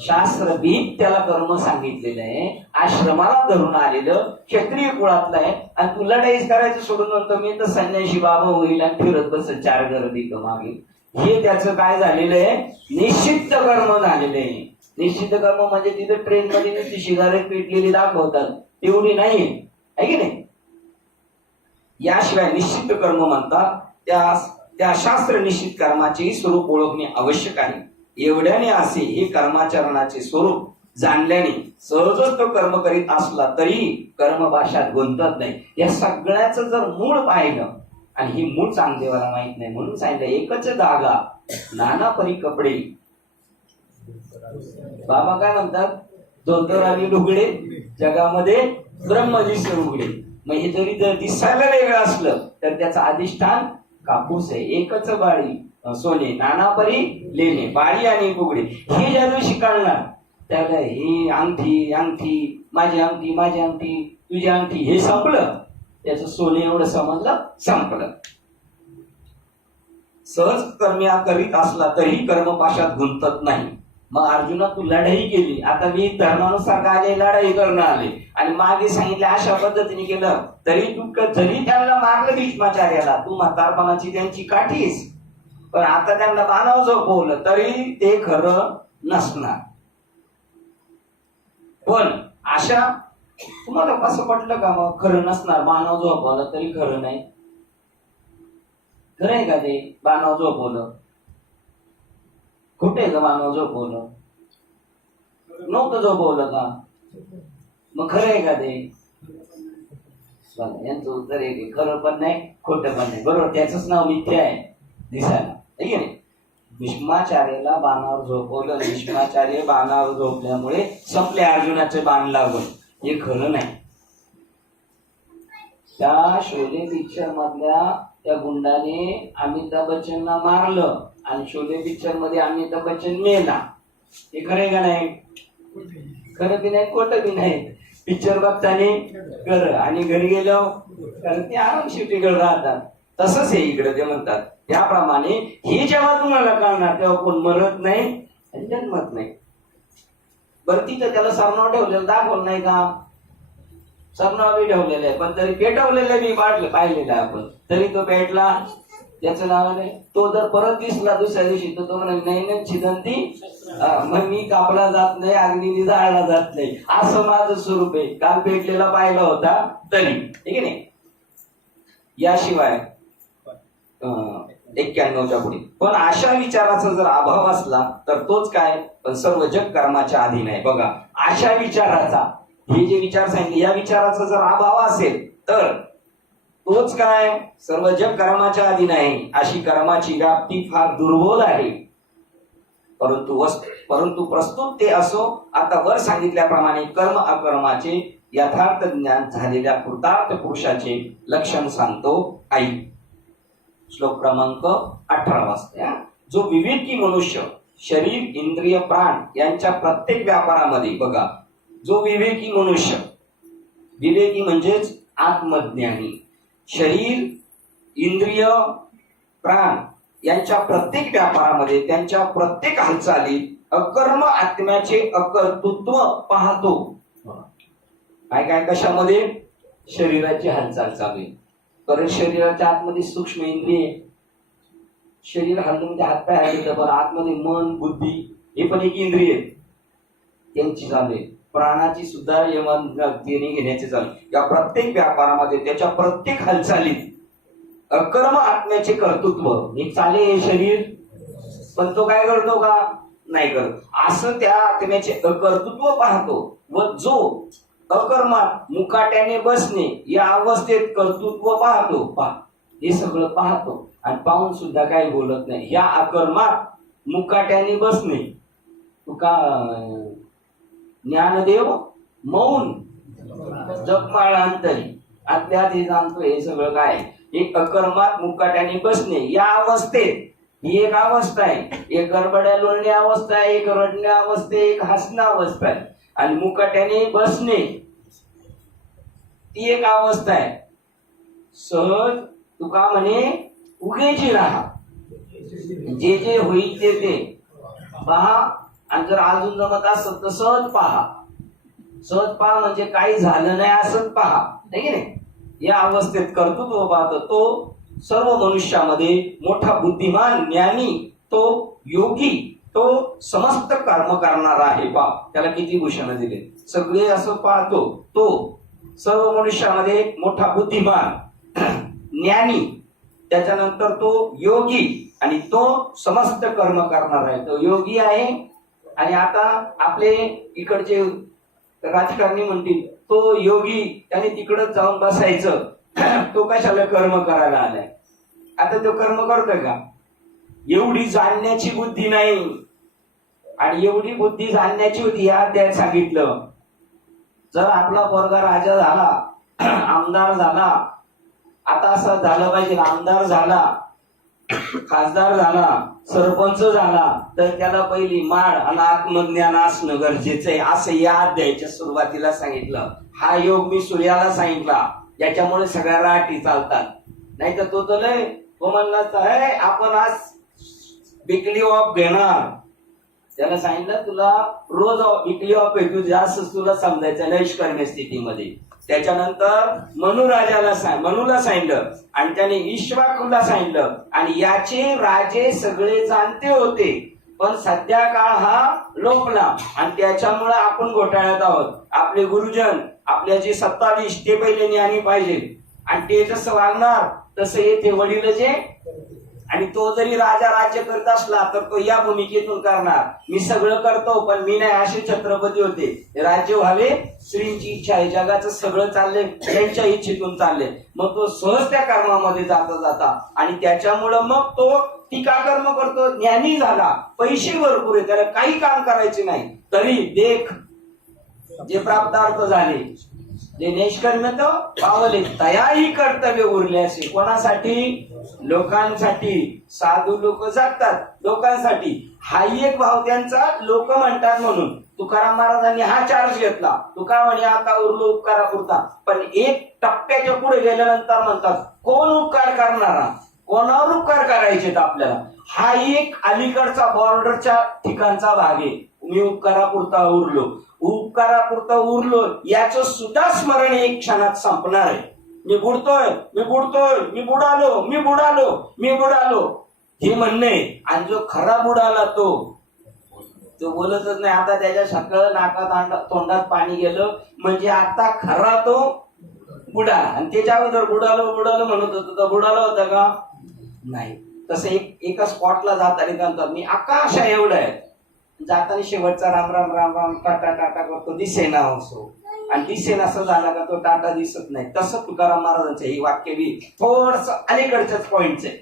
शास्त्रभीत त्याला कर्म सांगितलेलं आहे. आश्रमाला धरून आलेलं क्षत्रिय कुळातलं आहे आणि तू लढाईच करायचं सोडून म्हणतो मी तर संन्याशी बाबा होईल आणि फिरत बसत 4 गर्दी मागे. हे त्याचं काय झालेलं आहे, निश्चित कर्म झालेलं आहे. निश्चित कर्म म्हणजे तिथे ट्रेन मध्ये नुसती सिगारेट पेटलेली दाखवतात तेवढी नाही आहे की नाही. याशिवाय निश्चित कर्म म्हणतात त्या शास्त्र निश्चित कर्माचे स्वरूप ओळखणे आवश्यक आहे. एवढ्याने असे हे कर्माचरणाचे स्वरूप जाणल्याने सहजच तो कर्म करीत असला तरी कर्मभाषात गुंतत नाही. या सगळ्याचं जर मूळ पाहिलं आणि ही मूळ चांगदेवाला माहित नाही म्हणून सांगितलं एकच धागा नाना परी कपडे. बाबा काय म्हणतात, धोतर आणि लुगडे जगामध्ये ब्रह्मदिस उघडे. मग हे जरी जर दिसायला वेगळं असलं तर त्याचं अधिष्ठान कापूस आहे. एकच बाळी सोने नाना परी लेणे, बाळी आणि बुगडे. हे ज्या दिवशी कळणार त्याला ही अंगठी अंगठी माझी अंगठी माझी अंगठी तुझी अंगठी हे संपलं, त्याचं सोने एवढं समजलं संपलं. सहज कर्म्या करीत असला तरी कर्मपाशात गुंतत नाही. मग अर्जुना तू लढाई केली, आता मी धर्मानुसार आले लढाई करणं आले आणि मागे सांगितले अशा पद्धतीने केलं तरी तू जरी त्यांना मारलं भीष्माचार्याला तू म्हातारपणाची त्यांची काठीस, पण आता त्यांना बाणाव झोपवलं तरी ते खरं नसणार. पण अशा तुम्हाला कसं पटलं का मग खरं नसणार, बाणाव झोपवलं तरी खरं नाही. खरं आहे का ते बाणाव झोपवलं, खोटे का बाणाव झोपवलं, नव्हतं झोपवलं का, मग खरं आहे का ते. यांचं उत्तर आहे खरं पण नाही खोटं पण नाही. बरोबर त्याच नाव मिथ्या आहे दिसायला आहे की नाही. भीष्माचार्याला बाणावर झोपवलं, भीष्माचार्य बाणावर झोपल्यामुळे संपले अर्जुनाचे बाण लागून, हे खरं नाही. त्या शोले पिक्चर मधल्या त्या गुंडाने अमिताभ बच्चनला मारलं आणि शोले पिक्चर मध्ये अमिताभ बच्चन मेला. हे खरं का नाही, खरं बी नाही खोटं बी नाही. पिक्चर बघताना खरं आणि घरी गेलो कारण ते आरामशीर राहतात. तसंच हे इकडे ते म्हणतात त्याप्रमाणे हे जेव्हा तुम्हाला कळणार तेव्हा कोण मरत नाही आणि जन्मत नाही. बरं तिथं त्याला सरनाव ठेवलेलं दाखवलं नाही का, सरनाव बी ठेवलेलं आहे पण तरी पेटवलेलं बी पाहिलेलं आपण तरी तो पेटला त्याचं नाव नाही. तो जर परत दिसला दुसऱ्या दिवशी तर तो म्हणे नाही नाही छिदंती मग मी कापला जात नाही अग्नीने जाळला जात नाही असं माझं स्वरूप आहे. काल पेटलेला पाहिला होता तरी ठीक आहे नाही. याशिवाय 91च्या पुढे पण अशा विचाराचा जर अभाव असला तर तोच काय, पण सर्व जग कर्माच्या अधीन आहे. बघा अशा विचाराचा, हे जे विचार सांगितले या विचाराचा जर अभाव असेल तर तोच काय, सर्व जग कर्माच्या अधीन आहे. अशी कर्माची व्याप्ती फार दुर्बोध आहे. परंतु प्रस्तुत ते असो. आता वर सांगितल्याप्रमाणे कर्म अकर्माचे यथार्थ ज्ञान झालेल्या कृतार्थ पुरुषाचे लक्षण सांगतो आई. श्लोक क्रमांक 18 वाजता. जो विवेकी मनुष्य शरीर इंद्रिय प्राण यांच्या प्रत्येक व्यापारामध्ये, बघा जो विवेकी मनुष्य, विवेकी म्हणजेच आत्मज्ञानी, शरीर इंद्रिय प्राण यांच्या प्रत्येक व्यापारामध्ये त्यांच्या प्रत्येक हालचालीत अकर्म आत्म्याचे अकर्तृत्व पाहतो. काय काय कशामध्ये, शरीराची हालचाल चालू आहे कारण शरीराच्या आतमध्ये सूक्ष्म इंद्रिय, शरीर हलणं म्हणजे हातपाय हलवलं, पण आतमध्ये मन बुद्धी हे पण एक इंद्रिय त्यांची चालू आहे. प्राणाची सुद्धा यमन घेण्याचे चालू. या प्रत्येक व्यापारामध्ये त्याच्या प्रत्येक हालचालीत अकर्म आत्म्याचे कर्तृत्व हे चाले हे शरीर, पण तो काय करतो का नाही करत, असं त्या आत्म्याचे कर्तृत्व पाहतो. व जो अकर्मात मुकाट्याने बसणे या अवस्थेत कर्तृत्व पाहतो, हे सगळं पाहतो आणि पाहून सुद्धा काही बोलत नाही. या अकर्मात मुकाट्याने बसणे, तुका ज्ञानदेव मौन जपमाळ अंतरी आतल्यात हे जाणतो. हे सगळं काय, एक अकर्मात मुकाट्याने बसणे या अवस्थेत, ही एक अवस्था आहे. एक गडबड्या लोळणे अवस्था आहे, एक रडणे अवस्था आहे, एक हसणं अवस्था आहे आणि मुकाट्याने बसणे ती एक अवस्था आहे. सहज तुका म्हणे उगेची राहा, जे जे होईल ते पहा आणि जर अजून जमत असेल तर सहज पहा. सहज पहा म्हणजे काही झालं नाही असंच पहा, है की नाही. या अवस्थेत कर्तृत्व पाहतो तो सर्व मनुष्यामध्ये मोठा बुद्धिमान ज्ञानी, तो योगी, तो समस्त कर्म करणारा आहे. पा त्याला किती भूषण दिले सगळे असं पाहतो. तो सर्व मनुष्यामध्ये मोठा बुद्धिमान ज्ञानी, त्याच्यानंतर तो योगी आणि तो समस्त कर्म करणार आहे. तो योगी आहे. आणि आता आपले इकडचे राजकारणी म्हणतील तो योगी त्याने तिकडच जाऊन बसायचं, तो कशाला कर्म करायला आलाय. आता तो कर्म करतोय का? एवढी जाणण्याची बुद्धी नाही. आणि एवढी बुद्धी जाणण्याची होती या अध्यायात सांगितलं. जर आपला पोरगा राजा झाला, आमदार झाला, आता असं झालं पाहिजे, आमदार झाला, खासदार झाला, सरपंच झाला, तर त्याला पहिली माळ आणि आत्मज्ञान असणं गरजेचं आहे असं या अध्यायाच्या सुरुवातीला सांगितलं. हा योग मी सूर्याला सांगितला, याच्यामुळे सगळ्या राठी चालतात. नाही तर तो लय तो म्हणला आपण आज विकली ऑफ घेणार. त्याला सांगितलं तुला रोज विकली ऑफ आहे, तू जास्त तुला समजायचं नैष्कर्म्य स्थितीमध्ये. त्याच्यानंतर मनुला सांगितलं आणि त्याने ईश्वाकूला सांगितलं. आणि याचे राजे सगळे जाणते होते, पण सध्या काळ हा लोपला आणि त्याच्यामुळे आपण घोटाळ्यात आहोत. आपले गुरुजन, आपल्या जे सत्ताधीश ते पहिले ज्ञानी पाहिजे आणि ते जसं वागणार तसं येथे वडील जे. आणि तो जरी राजा राज्य करत असला तर तो या भूमिकेतून करणार, मी सगळं करतो पण मी नाही, असे छत्रपती होते. राज्य व्हावे श्रींची इच्छा आहे, जगाचं सगळं चाललंय त्यांच्या इच्छेतून चाललंय. मग तो सहज त्या कर्मामध्ये जाता आणि त्याच्यामुळं मग तो टीका कर्म करतो. ज्ञानी झाला, पैसे भरपूर आहे, त्याला काही काम करायचे नाही, तरी देख जे प्राप्तार्थ झाले, जे निष्कर्म्य तो पावले, तयाही कर्तव्य उरले असे. कोणासाठी? लोकांसाठी. साधू लोक जगतात लोकांसाठी, हा एक भाव त्यांचा. लोक म्हणतात म्हणून तुकाराम महाराजांनी हा चार्ज घेतला. तुका म्हणे आता उरलो उपकारापुरता, पण एक टप्प्याच्या पुढे गेल्यानंतर म्हणतात कोण उपकार करणारा, कोणावर उपकार करायचे आपल्याला. हा एक अलीकडचा बॉर्डरच्या ठिकाणचा भाग आहे. मी उपकारापुरता उरलो याचं सुद्धा स्मरण एक क्षणात संपणार आहे. मी बुडतोय, मी बुडालो हे म्हणणे. आणि जो खरा बुडाला तो बोलतच नाही. आता त्याच्या सगळं नाकात तोंडात पाणी गेलं म्हणजे आता खरा तो बुडाला. आणि त्याच्या अगोदर बुडालो म्हणत होतो, तर बुडाला होता का? नाही. तसं एका स्पॉटला जाताना मी आकाश एवढं आहे, जाताना शेवटचा राम राम राम राम टाटा टाटा करतो, दिसेना असो. आणि दिसेना असं झाला का तो टाटा दिसत नाही. तसं तुकाराम महाराजांचं हे वाक्य बी थोडस अलीकडच्याच पॉइंटच आहे.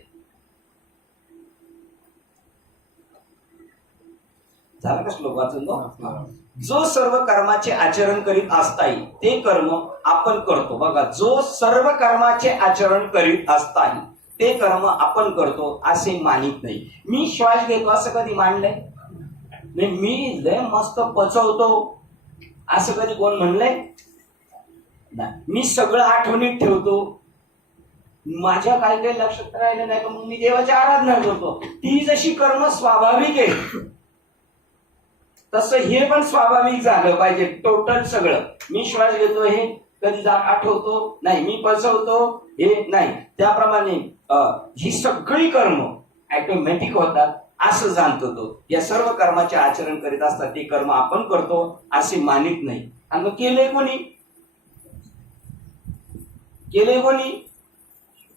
झालं का श्लोक वाचून? जो सर्व कर्माचे आचरण करीत असताही ते कर्म आपण करतो. बघा, जो सर्व कर्माचे आचरण करीत असताही ते कर्म आपण करतो असे मानित नाही. मी श्वास घेतो असं कधी मानलंय? मी लय मस्त पचवतो असं कधी कोण म्हणलंय? नाही. मी सगळं आठवणीत ठेवतो, माझ्या काही लक्षात राहिलं नाही का मग मी देवाची आराधना करतो. ती जशी कर्म स्वाभाविक आहे तसं हे पण स्वाभाविक झालं पाहिजे. टोटल सगळं. मी श्वास घेतो हे कधी आठवतो नाही, मी पचवतो हे नाही, त्याप्रमाणे ही सगळी कर्म ऑटोमॅटिक होतात असं जाणतो तो. या सर्व कर्माचे आचरण करीत असतात ते कर्म आपण करतो असे मानित नाही. आणि मग केले कोणी?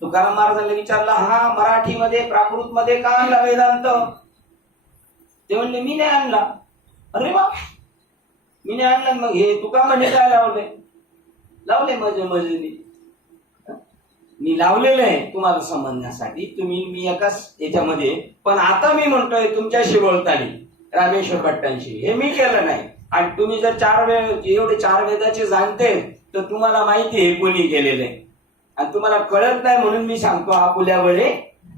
तुकाराम महाराजांना विचारला, हा मराठीमध्ये प्राकृत मध्ये का आणला वेदांत? ते म्हणले मी नाही आणला. अरे वा, मी नाही आणला. मग हे तुका म्हणे काय लावले मजेने. मी लावलेलं आहे तुम्हाला समजण्यासाठी, मी एकाच याच्यामध्ये. पण आता मी म्हणतोय तुमच्याशी बोलताना रामेश्वर भट्टांशी, हे मी केलं नाही. आणि तुम्ही जर एवढे 4 वेदाचे जाणते तर तुम्हाला माहिती आहे कोणी केलेलं आहे. आणि तुम्हाला कळत नाही म्हणून मी सांगतो आपुल्या वेळे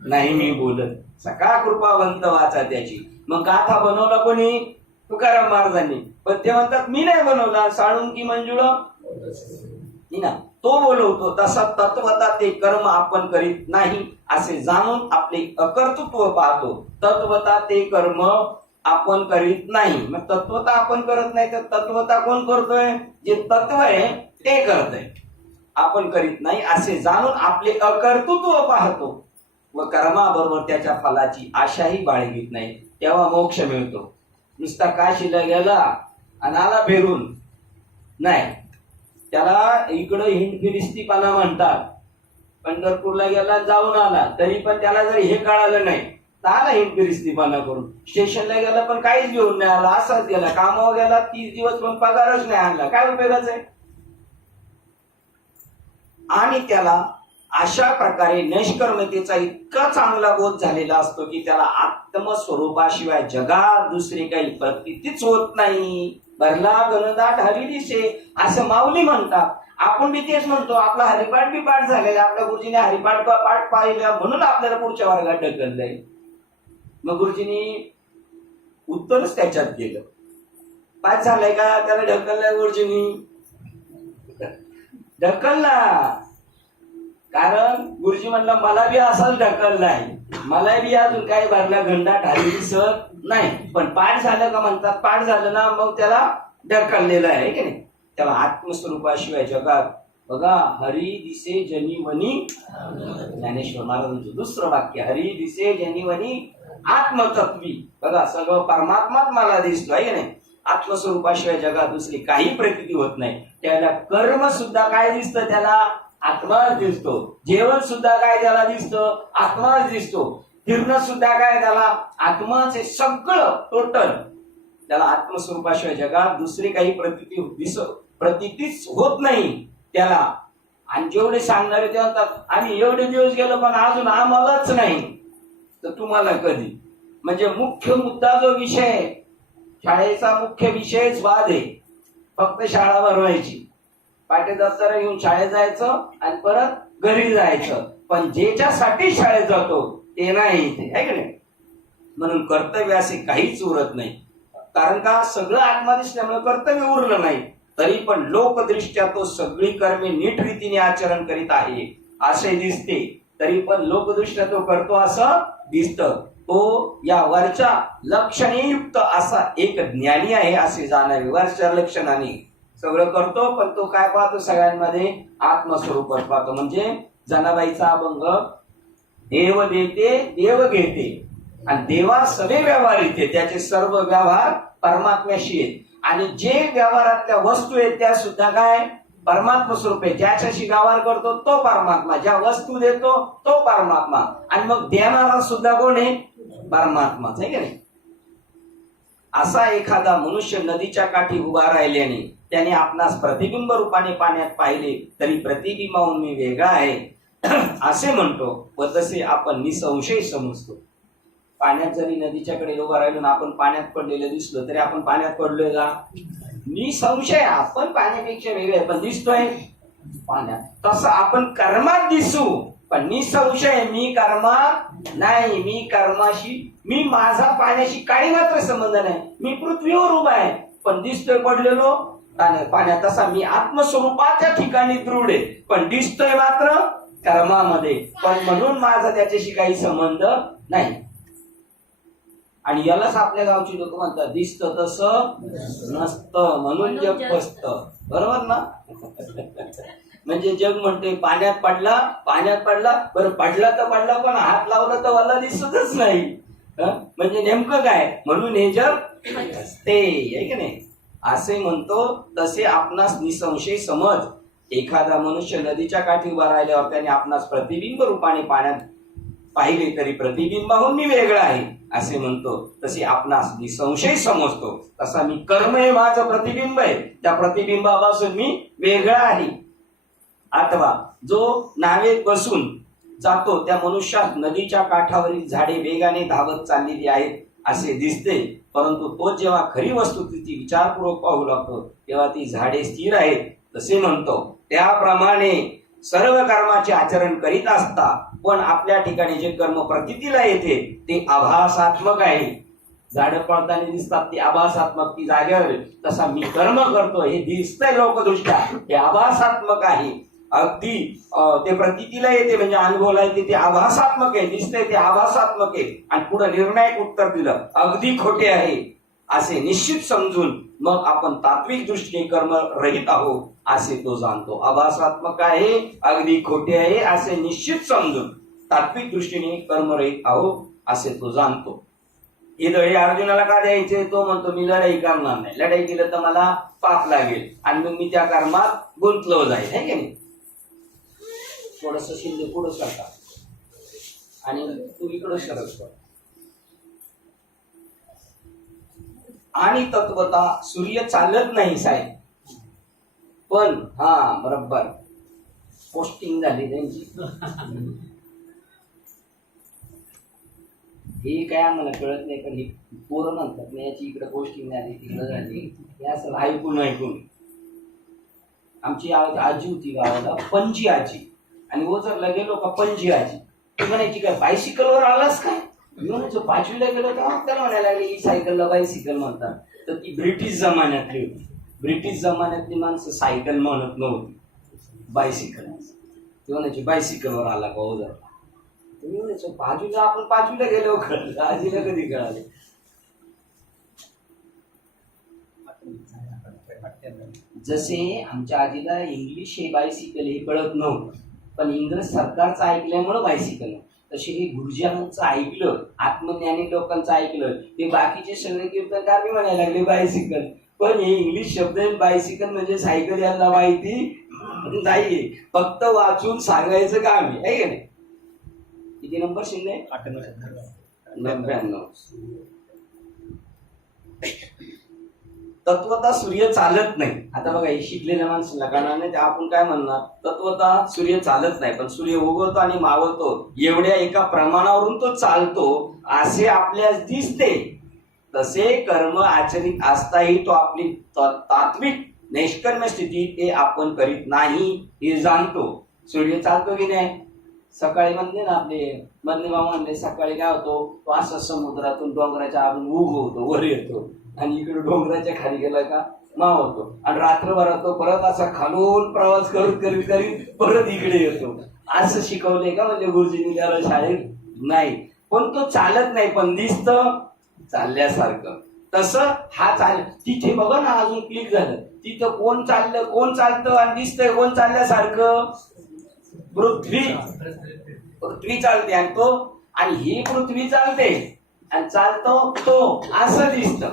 नाही मी बोलत. सका कृपावंत वाचा त्याची. मग गाथा बनवला कोणी? तुकाराम महाराजांनी. पण ते म्हणतात मी नाही बनवला. साळुंकी मंजुळ ना तो बोलवतो. तसा तत्वता ते कर्म आपण करीत नाही असे जाणून आपले अकर्तृत्व पाहतो. तत्वता ते कर्म आपण करीत नाही. मग तत्वता आपण करत नाही तर तत्वता कोण करतोय? जे तत्व आहे ते करतोय, आपण करीत नाही असे जाणून आपले अकर्तृत्व पाहतो व कर्माबरोबर त्याच्या फलाची आशाही बाळगीत नाही, तेव्हा मोक्ष मिळतो. नुसता काशीला गेला आणि आला फिरून नाही, त्याला इकडं हिंडफिरिस्तीपणा म्हणतात. पंढरपूरला गेला जाऊन आला तरी पण त्याला जर हे कळालं नाही तर आला हिंडफिरिस्तीपणा करून. स्टेशनला गेला पण काहीच घेऊन नाही आला, असाच गेला. कामावर गेला 30 दिवस पण पगारच नाही आणला, काय उपयोगाचं आहे? आणि त्याला अशा प्रकारे नैष्कर्मतेचा इतका चांगला बोध झालेला असतो की त्याला आत्मस्वरूपाशिवाय जगात दुसरी काही प्रतीतीच होत नाही. भरला घनदाट हरी दिसे असं माऊली म्हणतात. आपण बी तेच म्हणतो. आपला हरिपाठ बी पाठ झालेला, आपल्या गुरुजीने हरिपाठ पाठ पाहिला म्हणून आपल्याला पुढच्या वर्गात ढकललंय. मग गुरुजींनी उत्तरच त्याच्यात गेलं. पाठ झालंय का? त्याला ढकललंय गुरुजींनी, ढकलला. कारण गुरुजी म्हणलं मला बी असाच ढकललाय, मला बी अजून काही भरला घंटाट हरी दिसत नाही. पण पाठ झालं का म्हणतात, पाठ झालं ना मग त्याला ढकललेलं आहे की नाही. त्याला आत्मस्वरूपाशिवाय जगात बघा हरी दिसे जनी वनी, ज्ञानेश्वर महाराजांचं दुसरं वाक्य, हरी दिसे जनी वनी आत्मतत्वी. बघा सगळं परमात्माच मला दिसतो आहे की नाही. आत्मस्वरूपाशिवाय जगात दुसरी काही प्रतीती होत नाही. त्याला कर्म सुद्धा काय दिसतं? त्याला आत्माच दिसतो. जेवण सुद्धा काय त्याला दिसतं? आत्माच दिसतो. फिरणं सुद्धा काय त्याला आत्माच आहे. सगळं टोटल त्याला आत्मस्वरूपाशिवाय जगात दुसरी काही प्रतीतीच होत नाही त्याला. आणि जेवढे सांगणारे ते म्हणतात आम्ही एवढे दिवस गेलो पण अजून आम्हालाच नाही. तर तुम्हाला कधी? म्हणजे मुख्य मुद्दा जो विषय, शाळेचा मुख्य विषयच वाद आहे. फक्त शाळा भरवायची, पाटे दप्तर घेऊन शाळेत जायचं आणि परत घरी जायचं, पण ज्याच्यासाठी शाळेत जातो ते नाही इथे आहे की नाही. म्हणून कर्तव्य असे काहीच उरत नाही. कारण का? सगळं आत्मा दिसल्यामुळे कर्तव्य उरलं नाही. तरी पण लोकदृष्ट्या तो सगळी कर्मे नीट रीतीने आचरण करीत आहे असे दिसते. तरी पण लोकदृष्ट्या तो करतो असं दिसतं. तो या वरच्या लक्षणेयुक्त असा एक ज्ञानी आहे असे जाणावे. वरच्या लक्षणाने सगळं करतो पण तो काय पाहतो? सगळ्यांमध्ये आत्मस्वरूप पाहतो. म्हणजे जनाबाईचा अभंग, देव देते देव घेते आणि देवा सगळे व्यवहार येते, त्याचे सर्व व्यवहार परमात्म्याशी आहेत. आणि जे व्यवहारातल्या वस्तू आहेत त्या सुद्धा काय परमात्मा स्वरूप आहे. ज्याच्याशी व्यवहार करतो तो परमात्मा, ज्या वस्तू देतो तो परमात्मा, आणि मग देणारा सुद्धा कोण आहे? परमात्माच आहे की नाही. असा एखादा मनुष्य नदीच्या काठी उभा राहिल्याने त्याने आपणास प्रतिबिंब रूपाने पाण्यात पाहिले तरी प्रतिबिंबाहून मी वेगळा आहे असे म्हणतो व तसे आपण निसंशय समजतो. पाण्यात जरी नदीच्याकडे उभा राहिलो ना आपण पाण्यात पडलेलं दिसलो तरी आपण पाण्यात पडलोय का? निसंशय आपण पाण्यापेक्षा वेगळे पण दिसतोय पाण्यात. तसं आपण कर्मात दिसू पण निसंशय मी कर्मात नाही. मी कर्माशी, मी माझा पाण्याशी काही मात्र संबंध नाही. मी पृथ्वीवर उभा आहे पण दिसतोय पडलेलो पाण्यात. तसा मी आत्मस्वरूपाच्या ठिकाणी दृढ आहे पण दिसतोय मात्र कर्मामध्ये. पण म्हणून माझा त्याच्याशी काही संबंध नाही. आणि यालाच आपल्या गावची लोक म्हणतात दिसतं तसं नसतं म्हणून जग फसतं. बरोबर ना? म्हणजे जग म्हणते पाण्यात पडला बरं, पडला तर पडला पण हात लावला तर मला दिसतच नाही. म्हणजे नेमकं काय? म्हणून हे जग फसते आहे की नाही असे म्हणतो. तसे आपणास निसंशय समज. एखादा मनुष्य नदीच्या काठी उभा राहिल्यावर त्याने आपणास प्रतिबिंब रूपाने पाण्यात पाहिले तरी प्रतिबिंबाहून मी वेगळा आहे असे म्हणतो. तसे आपणास निसंशय समजतो. तसा मी कर्म हे माझं प्रतिबिंब आहे, त्या प्रतिबिंबापासून मी वेगळा आहे. अथवा जो नावेत बसून जातो त्या मनुष्यात नदीच्या काठावरील झाडे वेगाने धावत चाललेली आहेत असे दिसते, परंतु तो जेव्हा खरी वस्तुस्थिती विचारपूर्वक पाहू लागतो तेव्हा ती झाडे स्थिर आहेत तसे म्हणतो. त्याप्रमाणे सर्व कर्माचे आचरण करीत असता पण आपल्या ठिकाणी जे कर्म प्रतीतीला येते ते आभासात्मक आहे. झाडं पडताना दिसतात ती आभासात्मक, ती जागेवर. तसा मी कर्म करतो हे दिसतंय लोकदृष्ट्या, हे आभासात्मक आहे. अगदी ते प्रतीतीला येते, म्हणजे अनुभवला येते, ते आभासात्मक आहे, दिसतंय ते आभासात्मक आहे, आणि पुढे निर्णायक उत्तर दिलं अगदी खोटे आहे असे निश्चित समजून मग आपण तात्विक दृष्टीने कर्म रहित आहोत असे तो जाणतो. आभासात्मक आहे, अगदी खोटे आहे असे निश्चित समजून तात्विक दृष्टीने कर्मरहित आहोत असे तो जाणतो. हे धडे अर्जुनाला का द्यायचे? तो म्हणतो मी लढाई करणार नाही, लढाई केलं तर मला पाप लागेल आणि मग मी त्या कर्मात गुंतलो जाईल, है की नाही. थोडस शिंदे पुढं सरका आणि तू इकडं सरक. आणि तत्वता सूर्य चालत नाही साहेब, पण हा बरोबर पोस्टिंग झाली त्यांची. हे काय आम्हाला कळत नाही, पण ही पोरं म्हणतात ना याची इकडे पोस्टिंग झाली तिकडे झाली, हे असं ऐकून ऐकून. आमची आजी होती गावाला, पणजी आजी, आणि ओझरला गेलो का पणजी आजी. ती म्हणायची काय बायसिकलवर आलास काय? मी म्हणायचो 5वीला गेलो तर त्याला म्हणायला लागले ही सायकलला बायसिकल म्हणतात. तर ती ब्रिटिश जमान्यातली होती. ब्रिटिश जमान्यातली माणसं सायकल म्हणत नव्हती, बायसिकल. ती म्हणायची बायसिकलवर आला का ओझरला. मी म्हणायचो 5वीला, आपण 5वीला गेलो कळलं, आजीला कधी कळाले. जसे आमच्या आजीला इंग्लिश हे बायसिकल हे कळत नव्हतं, पण इंग्रज सरकारचं ऐकल्यामुळं बायसिकल. तसे हे गुरुजनांचं ऐकलं, आत्मज्ञानी लोकांचं ऐकलं, ते बाकीचे सगळे कीर्तनकार बी म्हणायला लागले बायसिकल. पण हे इंग्लिश शब्द बायसिकल म्हणजे सायकल यांना माहिती नाही, फक्त वाचून सांगायचं काम आहे का नाही. किती नंबर शिंदे? 99. तत्वता सूर्य चालत नाही. आता बघा हे शिकलेल्या माणसाला कळणार नाही, आपण काय म्हणणार? तत्वता सूर्य चालत नाही, पण सूर्य उगवतो आणि मावळतो एवढ्या एका प्रमाणावरून तो चालतो असे आपल्यास दिसते. तसे कर्म आचरित असताही तो आपली तात्विक निष्कर्म स्थिती ते आपण करीत नाही हे जाणतो. सूर्य चालतो की नाही? सकाळी म्हणले ना आपले मधले मामा म्हणले, सकाळी काय होतो, तो असं समुद्रातून डोंगराच्या आडून उगवतो, वर येतो, आणि इकडे डोंगराच्या खाली गेला का मावतो, आणि रात्रभरात तो परत असा खालून प्रवास करत करीत करीत परत इकडे येतो. असं शिकवलंय का म्हणजे गुरुजींनी त्याला शाळेत? नाही. पण तो चालत नाही, पण दिसत चालल्यासारखं. तसं हा तिथे बघा ना, अजून क्लिक झालं, तिथं कोण चाललं, कोण चालतं आणि दिसतंय कोण चालल्यासारखं? पृथ्वी चालते, आणि तो, आणि ही पृथ्वी चालते आणि चालतो तो, असं दिसत.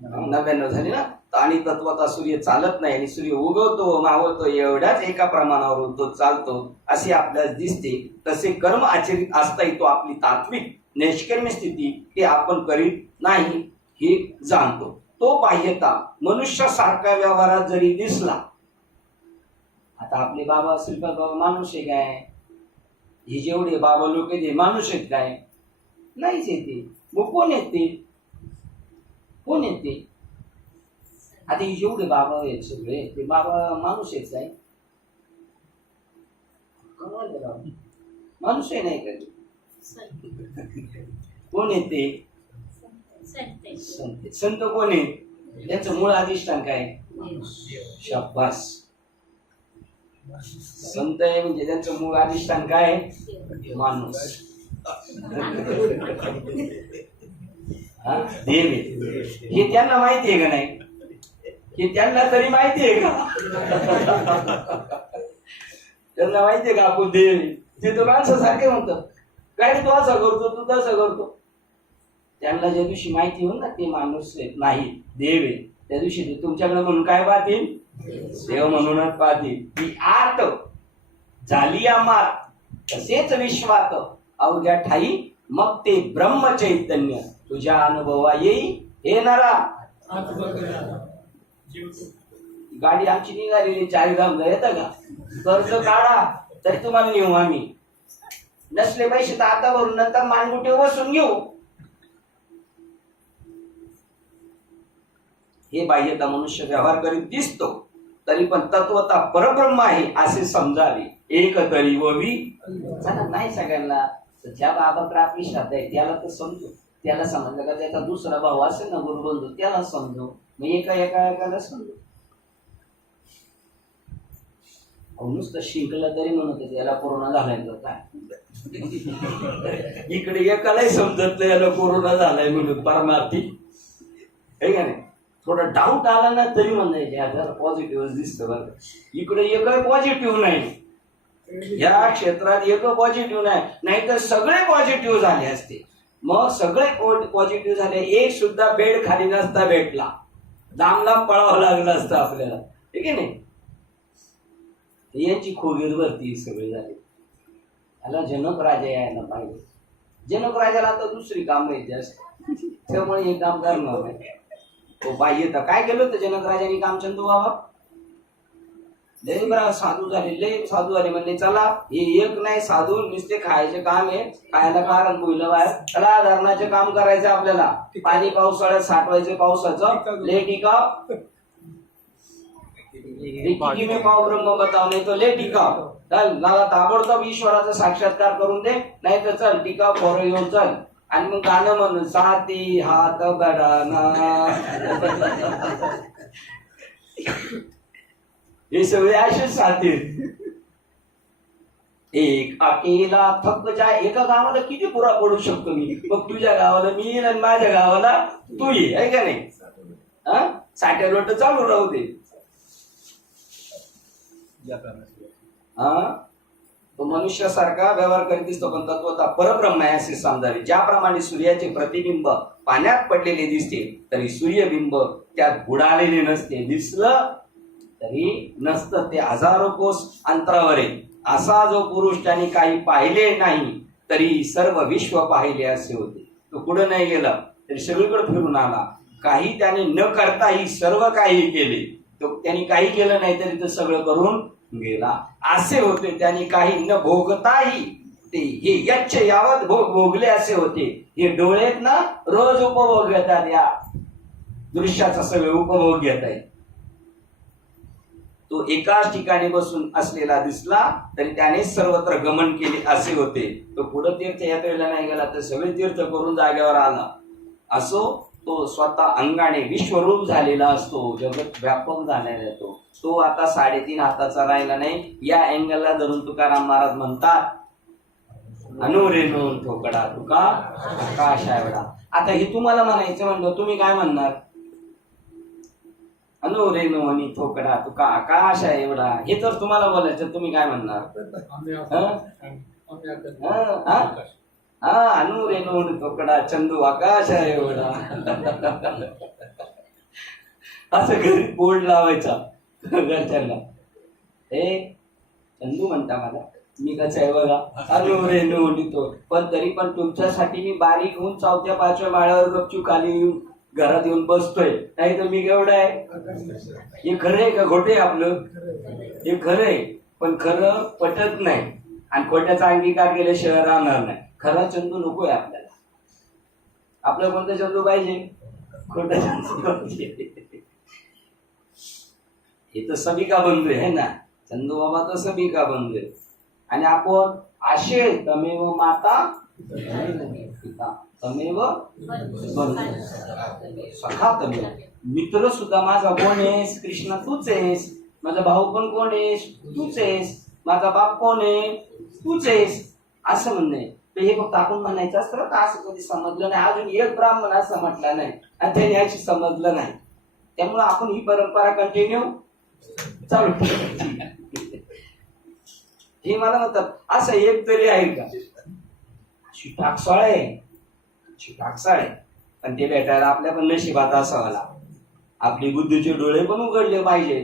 99 झाली ना. आणि तत्वता सूर्य चालत नाही, आणि सूर्य उगवतो मावळतो एवढ्याच एका प्रमाणावरून तो चालतो असे आपल्याला दिसते. तसे कर्म आचरित असताही तो आपली तात्विक निष्कर्म स्थिती ते आपण करीत नाही हे जाणतो. तो बाह्यता मनुष्यासारखा व्यवहारात जरी दिसला. आता आपले बाबा श्रीपाद बाबा माणूस आहे काय? हे जेवढे बाबा लोक आहेत माणूस आहेत काय? नाहीच येते. मग कोण येते? कोण येते? आता हे जेवढे बाबा आहेत सगळे ते बाबा माणूस आहेत काय? माणूस आहे नाही काय? कोण येते? संत. संत कोण आहे? त्याचं मूळ अधिष्ठान काय? शाबास. संत आहे म्हणजे त्यांचं मूळ अधिष्ठान काय? माणूस. देव आहे हे त्यांना माहिती आहे का नाही? हे त्यांना तरी माहिती आहे का? त्यांना माहिती आहे का आपण देव आहे? ते तो माणसासारखे म्हणतात, काय तू असं करतो, तू तसं करतो. त्यांना ज्या दिवशी माहिती होईल ना ते माणूस नाही देव आहे, त्या दिवशी ते तुमच्याकडे म्हणून काय पाहतील? देव म्हणूनच पाहतील. ती आत झाली या मात तसेच विश्वात अवघ्या ठाई मग ते ब्रह्म चैतन्य तुझ्या अनुभवा येई हे नरा. गाडी आमची निघालेली 4 धामला येतं का? कर्ज काढा तरी तुम्हाला नेऊ आम्ही. नसले पैसे तर आता भरून नंतर मानगुटे बसून घेऊ. हे बाह्यता मनुष्य व्यवहार करीत दिसतो, तरी पण तत्वता परब्रह्म आहे असे समजावे. एक तरी ववी नाही सगळ्यांना. ज्या बाबाकडे आपली श्रद्धा आहे त्याला तर समजू, त्याला समजलं का त्याचा दुसरा भाऊ असेल ना गुरुबंधू त्याला समजू, मग एकाला समजू. नुसतं शिंकला तरी म्हणत होते याला कोरोना झालाय तर काय. इकडे एकालाही समजत नाही याला कोरोना झालाय म्हणून परमार्थी आहे का नाही. थोडा डाऊट आला ना तरी म्हणायचे जरा पॉझिटिव्ह दिसतं बरं. इकडे एकही पॉझिटिव्ह नाही, या क्षेत्रात एक पॉझिटिव्ह नाही, नाहीतर सगळे पॉझिटिव्ह झाले असते. मग सगळे पॉझिटिव्ह झाले, एक सुद्धा बेड खाली नसता भेटला, लांब लांब पळावं लागलं असतं आपल्याला, ठीक आहे नाही. यांची खोगीर भरती सगळी झाली. याला जनक राजा यायला पाहिजे. जनक राजाला आता दुसरी काम नाही जास्त, त्यामुळे हे काम करणार नाही. तो पाहिजे तर काय केलं होतं जनक राजाने काम, चंदू बाबा लय बरा साधू झाले, लय साधू झाले. म्हणले चला हे एक नाही साधू नुसते खायचे काम आहे, खायला कारण बोललं बाहेर, चला धरणाचे काम करायचं आपल्याला, पाणी पावसाळ्यात साठवायचे पावसाचं, ले टिकाव में पाव ब्रह्म बताव, नाही तो ले टिकाव. चल मला ताबडतोब ईश्वराचा साक्षात्कार करून दे, नाही तर चल टिकाव खोरं येऊन चल. आणि मग गाणं म्हणून साती हात बडाना, हे सगळे असेच साथी. एक अकेला थक जाय, एका गावाला किती पुरा पडू शकतो मी, मग तुझ्या गावाला मी येईन आणि माझ्या गावाला तू ये, आहे का नाही. साठ्या लोट चालू राहू दे. तो मनुष्यासारखा व्यवहार करीत दिसतो, पण तत्वता परब्रह्म आहे असे समजावे. ज्याप्रमाणे सूर्याचे प्रतिबिंब पाण्यात पडलेले दिसते, तरी सूर्यबिंब त्यात बुडालेले नसते, दिसलं तरी नसतं, ते हजारो कोस अंतरावर आहे. असा जो पुरुष त्याने काही पाहिले नाही तरी सर्व विश्व पाहिले असे होते. तो कुठं नाही गेला तरी सगळीकडे फिरून आला. काही त्याने न करताही सर्व काही केले, तो त्यांनी काही केलं नाही तरी तो सगळं करून गेला असे होते. त्यांनी काही न भोगताही ते हे यच्छ यावत भोगले असे होते. हे डोळेत ना रोज उपभोग घेतात, या दृश्याचा सगळे उपभोग घेत आहेत. तो एकाच ठिकाणी बसून असलेला दिसला तरी त्याने सर्वत्र गमन केले असे होते. तो पुढे तीर्थयात्रेला नाही गेला तर सगळे तीर्थ करून जागेवर आला. असो तो स्वतः अंगाने विश्वरूप झालेला असतो, जगत व्यापक झालेला तो आता 3.5 हाताचा राहिला नाही. या अँगलला धरून तुकाराम महाराज म्हणतात, अनुरेणून ठोकडा तुका आकाश एवढा. आता हे तुम्हाला म्हणायचं म्हणलं, तुम्ही काय म्हणणार. अनुरेणू आणि ठोकडा तुका आकाश एवढा, हे तर तुम्हाला बोलायचं, तुम्ही काय म्हणणार. अनुरेणू ठोकडा चंदू आकाश एवढा. असं घरी बोर्ड लावायचा घरच्यांना. हे चंदू म्हणता मला, मी कसं आहे बघा, अनुरेणू लिहितो. पण तरी पण तुमच्यासाठी मी बारीक होऊन 4थ्या-5व्या माळ्यावर गपचूप खाली येऊन घरात येऊन बसतोय, नाही तर मी केवढं आहे. हे खरं आहे का खोटे आपलं. हे खरं आहे, पण खरं पटत नाही आणि खोट्याचा अंगीकार केल्याशिवाय राहणार नाही. खरा चंदू नकोय आपल्याला. आपलं कोणतं चंदू पाहिजे, खोटा चंदू पाहिजे. हे तर सभी का बंधू आहे ना, चंदू बाबा तर सभी का बंधू आहे. आणि आपण आशे तमेव माता पिता तमेव सखा तमेव. मित्र सुद्धा माझा कोण आहेस, कृष्ण तूच आहेस. माझा भाऊ पण कोण आहेस, तूच आहेस. माझा बाप कोण आहे, तूच आहेस. असं म्हणणं आहे. हे फक्त आपण म्हणायचं असतं का, असं कधी समजलं नाही. अजून एक ब्राह्मण असं म्हटलं नाही आणि त्याने याची समजलं नाही. त्यामुळे आपण ही परंपरा कंटिन्यू चालू ठेवायची. हे मला म्हणतात असं एक तरी आहे का, अशी टाकसाळ आहे, पण ते भेटायला आपल्या पण नशिबात असावाला. आपली बुद्धीचे डोळे पण उघडले पाहिजे.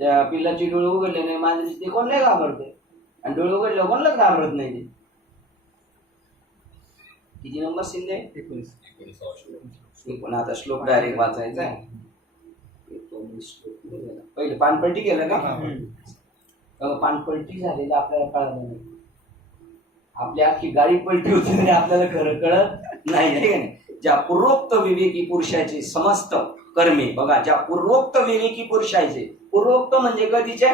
त्या पिल्लाचे डोळे उघडले नाही माझे ते कोण नाही घाबरते, आणि डोळे उघडले कोणलाच घाबरत नाही ते. किती नंबर शिंदे, 19. आता श्लोक डायरेक्ट वाचायचा आहे. पहिले पानपट्टी केलं का, पानपट्टी झालेलं आपल्याला कळलं नाही. आपली अख्खी गाडी पलटी होती तरी आपल्याला खरं कळत नाही. ज्या पूर्वोक्त विवेकी पुरुषाचे समस्त कर्मे बघा, ज्या पूर्वोक्त विवेकी पुरुषाचे, पूर्वोक्त म्हणजे कधीचे,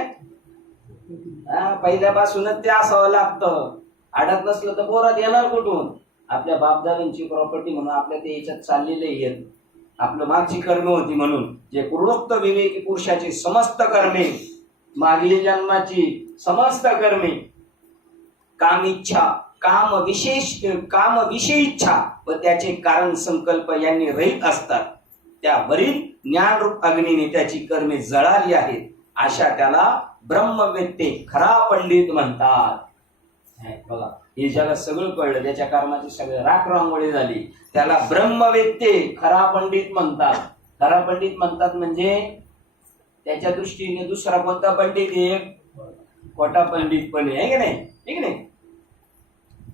पहिल्यापासूनच ते असावं लागतं. आडत नसलं तर पोरात येणार कुठून. आपल्या बापदादांची प्रॉपर्टी म्हणून आपल्या ते याच्यात चाललेलं आहे. आपलं मागची कर्म होती म्हणून जे पूर्वोक्त विवेकी पुरुषाची समस्त कर्मे, मागील जन्माची समस्त कर्मे, काम इच्छा, काम विषय इच्छा व त्याचे कारण संकल्प यांनी रहित असतात. त्यावरील ज्ञानरूप अग्नीने त्याची कर्मे जळाली आहेत. अशा त्याला ब्रह्मवेत्ते खरा पंडित म्हणतात. बघा, हे ज्याला सगळं कळलं, त्याच्या कर्माची सगळं राख रांगोळी झाली, त्याला ब्रह्मवेत्ते खरा पंडित म्हणतात. खरा पंडित म्हणतात म्हणजे त्याच्या दृष्टीने दुसरा कोणता पंडित एक खोटा पंडित पण आहे की नाही? ठीक नाही?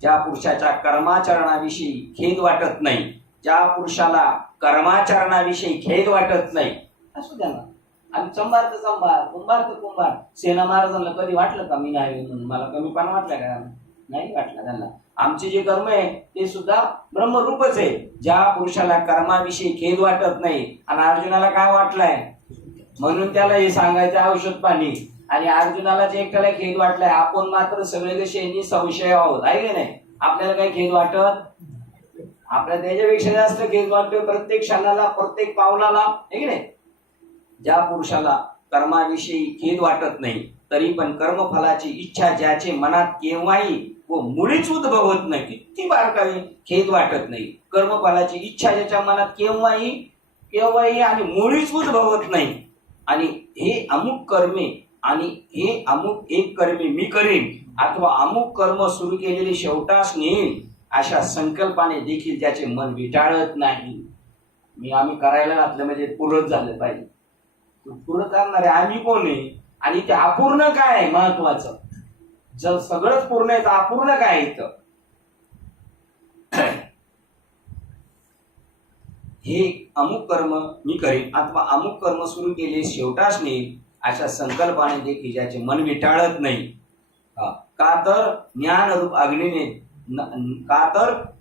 ज्या पुरुषाच्या कर्माचरणाविषयी खेद वाटत नाही, ज्या पुरुषाला कर्माचरणाविषयी खेद वाटत नाही, असू द्या ना. आम्ही चंबार तर चंबार, कुंभार तर कुंभार. सेना महाराजांना कधी वाटलं का मी नाही म्हणून? मला कमीपणा वाटला का? नाही वाटला त्यांना. आमचे जे कर्म आहे ते सुद्धा ब्रह्मरूपच आहे. ज्या पुरुषाला कर्माविषयी खेद वाटत नाही, आणि अर्जुनाला काय वाटलंय म्हणून त्याला हे सांगायचं औषध पाणी, आणि अर्जुनालाच एकट्याला खेद वाटलाय. आपण मात्र सगळे कसे संशय आहोत, आहे की नाही? आपल्याला काही खेद वाटत? आपल्याला त्याच्यापेक्षा जास्त खेद वाटतो प्रत्येक क्षणाला, प्रत्येक पावलाला, आहे की नाही? ज्या पुरुषाला कर्माविषयी खेद वाटत नाही, तरी पण कर्मफलाची इच्छा ज्याचे मनात केव्हाही व मुळीच उद्भवत नाही, किती बारकावे खेद वाटत नाही. कर्मफलाची इच्छा ज्याच्या मनात केव्हाही आणि मुळीच उद्भवत नाही, आणि हे अमुक कर्मे आणि हे अमुक एक कर्मे मी करीन, अथवा अमुक कर्म सुरू केलेले शेवटास नेईल, अशा संकल्पाने देखील त्याचे मन विटाळत नाही. आम्ही करायला घातलं म्हणजे पूर्ण झालं पाहिजे. पूर्ण करणारे आम्ही कोण आहे, आणि ते अपूर्ण काय आहे महत्वाचं. जर सगळंच पूर्ण आहे तर अपूर्ण काय आहे इथं? हे अमुक कर्म मी करीन अथवा अमुक कर्म सुरू केले शेवटास नेईल, अशा संकल्पाने देखील ज्याचे मन विटाळत नाही. का तर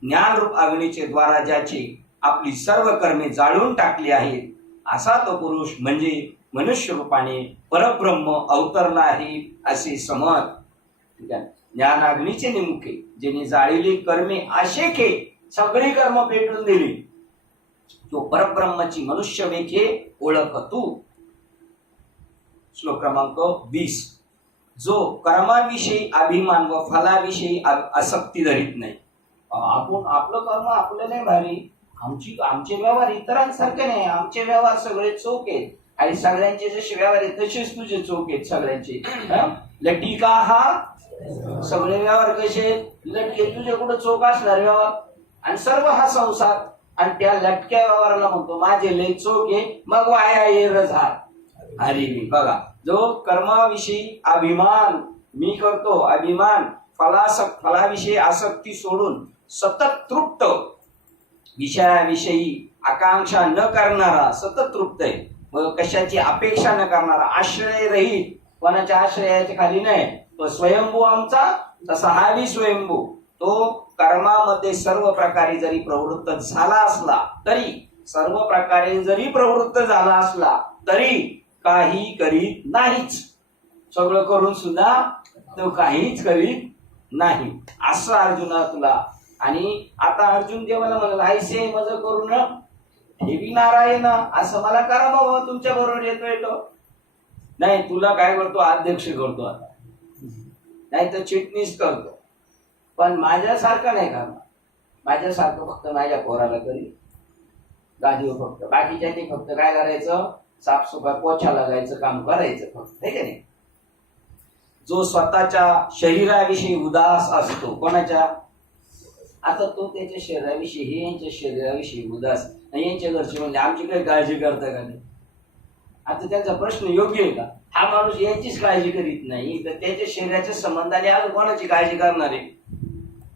ज्ञानरूप अग्नीचे द्वारा ज्याची आपली सर्व कर्मे जाळून टाकली आहेत, असा तो पुरुष म्हणजे मनुष्य रूपाने परब्रह्म अवतरला आहे असे समज. ठीक आहे? ज्ञानाग्नीचे निमुखे ज्याने जाळलेली कर्मे अशेखे सगळी कर्म पेटून दिली, तो परब्रह्माची मनुष्य वेखे ओळख तू. श्लोक क्रमांक 20. जो कर्माविषयी अभिमान व फलाविषयी आसक्ती धरीत नाही. आपलं कर्म आपलं नाही भारी, आमचे व्यवहार इतरांसारखे नाही, आमचे व्यवहार सगळे चोख आहेत, आणि सगळ्यांचे जसे व्यवहार आहेत तसेच तुझे चोख आहेत सगळ्यांचे. लटिका हा सगळे व्यवहार कसे लटके, तुझे कुठं चोख असणार व्यवहार? आणि सर्व हा संसार, आणि त्या लटक्या व्यवहाराला म्हणतो माझे लय चोख आहे, मग वाया ये रझार हरी. बघा, जो कर्माविषयी अभिमान मी करतो, अभिमान फलाविषयी आसक्ती सोडून सतत तृप्त, विषयाविषयी आकांक्षा न करणारा, सतत तृप्त आहे, व कशाची अपेक्षा न करणारा, आश्रय रहित, कोणाच्या आश्रयाच्या खाली नाही, तो स्वयंभू आमचा तसा हाही स्वयंभू. तो कर्मामध्ये सर्व प्रकारे जरी प्रवृत्त झाला असला तरी काही करीत नाहीच. सगळं करून सुद्धा तो काहीच करीत नाही, असं अर्जुना तुला. आणि आता अर्जुन देवाला म्हणाला, ऐसे मज करून ठेवी नारायण, असं मला करा बाबा, तुमच्या बरोबर येतोय तो. नाही, तुला काय करतो? अध्यक्ष करतो आता, नाही तर चिटणीस करतो, पण माझ्यासारखं नाही करणार. माझ्यासारखं फक्त माझ्या पोराला करी गादीवर, फक्त बाकीच्यांनी फक्त काय करायचं? साफसफाई, पोछा लागायचं काम करायचं फक्त, हे की नाही? जो स्वतःच्या शरीराविषयी उदास असतो, कोणाच्या? आता तो त्याच्या शरीराविषयी, हे यांच्या शरीराविषयी उदास, यांच्या घरचे म्हणजे आमची काही काळजी करता का नाही? आता त्यांचा प्रश्न योग्य आहे का? हा माणूस यांचीच काळजी करीत नाही तर त्याच्या शरीराच्या संबंधाने आज कोणाची काळजी करणार आहे?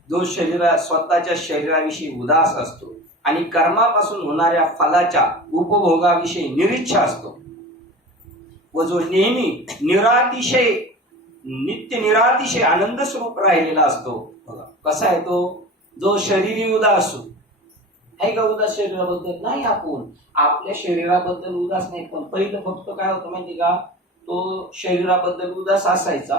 जो स्वतःच्या शरीराविषयी उदास असतो आणि कर्मापासून होणाऱ्या फलाच्या उपभोगाविषयी निरीच्छा असतो, व जो नेहमी नित्य निरातिशय आनंद स्वरूप राहिलेला असतो. बघा कसा आहे तो, जो शरीरी उदास आहे का? उदास शरीराबद्दल नाही, आपण आपल्या शरीराबद्दल उदास नाही. पण पहिलं फक्त काय होतं माहिती का? तो शरीराबद्दल उदास असायचा,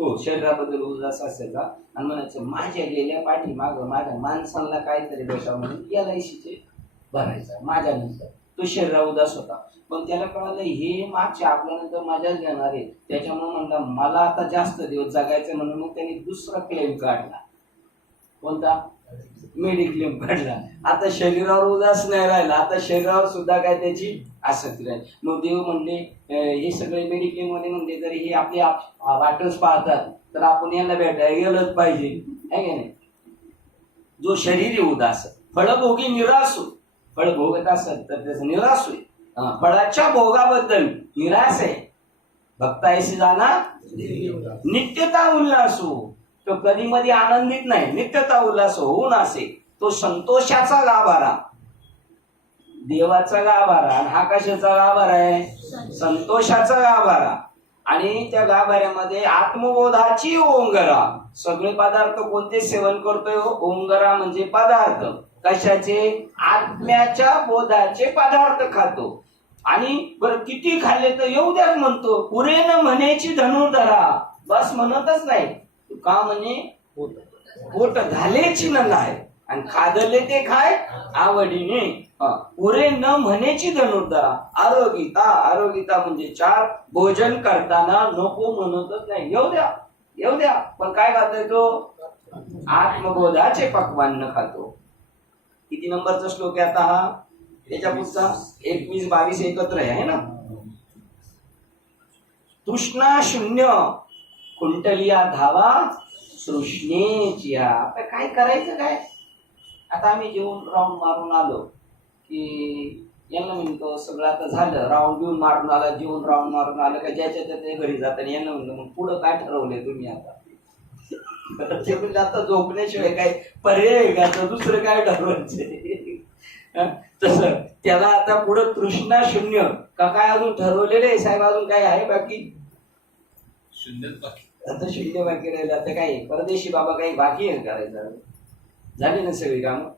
तो शरीराबद्दल उदास असायचा आणि म्हणायचं माझ्या गेल्या पाठीमागं माझ्या माणसांना काहीतरी बसा म्हणून LICचे भरायचा माझ्यानंतर. तो शरीरा उदास होता, पण त्याला कळालं हे मागच्या आपल्यानंतर माझ्याच घेणार आहे, त्याच्यामुळे म्हणला मला आता जास्त दिवस जगायचं म्हणून मग त्यांनी दुसरा क्लेम काढला. कोणता? मेडिक्लेम काढला. आता शरीरावर उदास नाही राहिला, आता शरीरावर सुद्धा काय त्याची आसक्ती राहील. मग देव म्हणले हे सगळे मेडिक्लेम मध्ये म्हणले जरी हे आपली वाटच पाहतात तर आपण यांना भेटायला गेलंच पाहिजे, आहे की नाही. जो शरीर उदास फळभोगी निरासू, फळ भोगत असत तर त्याचं निराश होईल. फळाच्या भोगाबद्दल निराश आहे. भक्तायशी जाणार नित्यता उल्हासू, तो कधी मध्ये आनंदित नाही, नित्यता उल्हास होऊन असे तो संतोषाचा गाभारा, देवाचा गाभारा. आणि हा कशाचा गाभारा आहे? संतोषाचा गाभारा. आणि त्या गाभाऱ्यामध्ये आत्मबोधाची ओंगरा. सगळे पदार्थ कोणते सेवन करतोय? ओंगरा म्हणजे पदार्थ. कशाचे? आत्म्याच्या बोधाचे पदार्थ खातो. आणि बरं किती खाल्ले तर येऊ द्याच म्हणतो. पुरे न म्हणायची धनुर्धरा, बस म्हणतच नाही. का म्हणे? पोट घालेची न नाही आणि खादले ते खाय आवडीने. पुरे न म्हणायची धनुर्धरा. आरोगिता, आरोगिता म्हणजे 4. भोजन करताना नको म्हणतच नाही, येऊ द्या येऊ द्या, पण काय खातोय तो? आत्मबोधाचे पक्वान्न खातो. किती नंबरचा श्लोक आहे आता हा? त्याच्या पुढचा 21, 22 एकत्र आहे ना. तृष्णा शून्य कुंटलिया धावा तृष्णेची. आता काय करायचं काय? आता आम्ही जेवून राऊंड मारून आलो की यांना म्हणतो सगळं आता झालं, राऊंड बिऊन मारून आला, जेवून राऊंड मारून आलं का ज्याच्या त्याच्या घरी जाताना यांना म्हणलं मग पुढं काय ठरवलंय तुम्ही आता? आता झोपण्याशिवाय काय पर्याय का? तर दुसरं काय ठरवायचं? तसं त्याला आता पुढं तृष्णा शून्य का काय अजून ठरवलेलं आहे साहेब? अजून काय आहे बाकी? शून्यच बाकी. आता शून्य बाकी राहिलं. आता काय परदेशी बाबा काही बाकी आहे करायचं? झाली ना सगळी काम.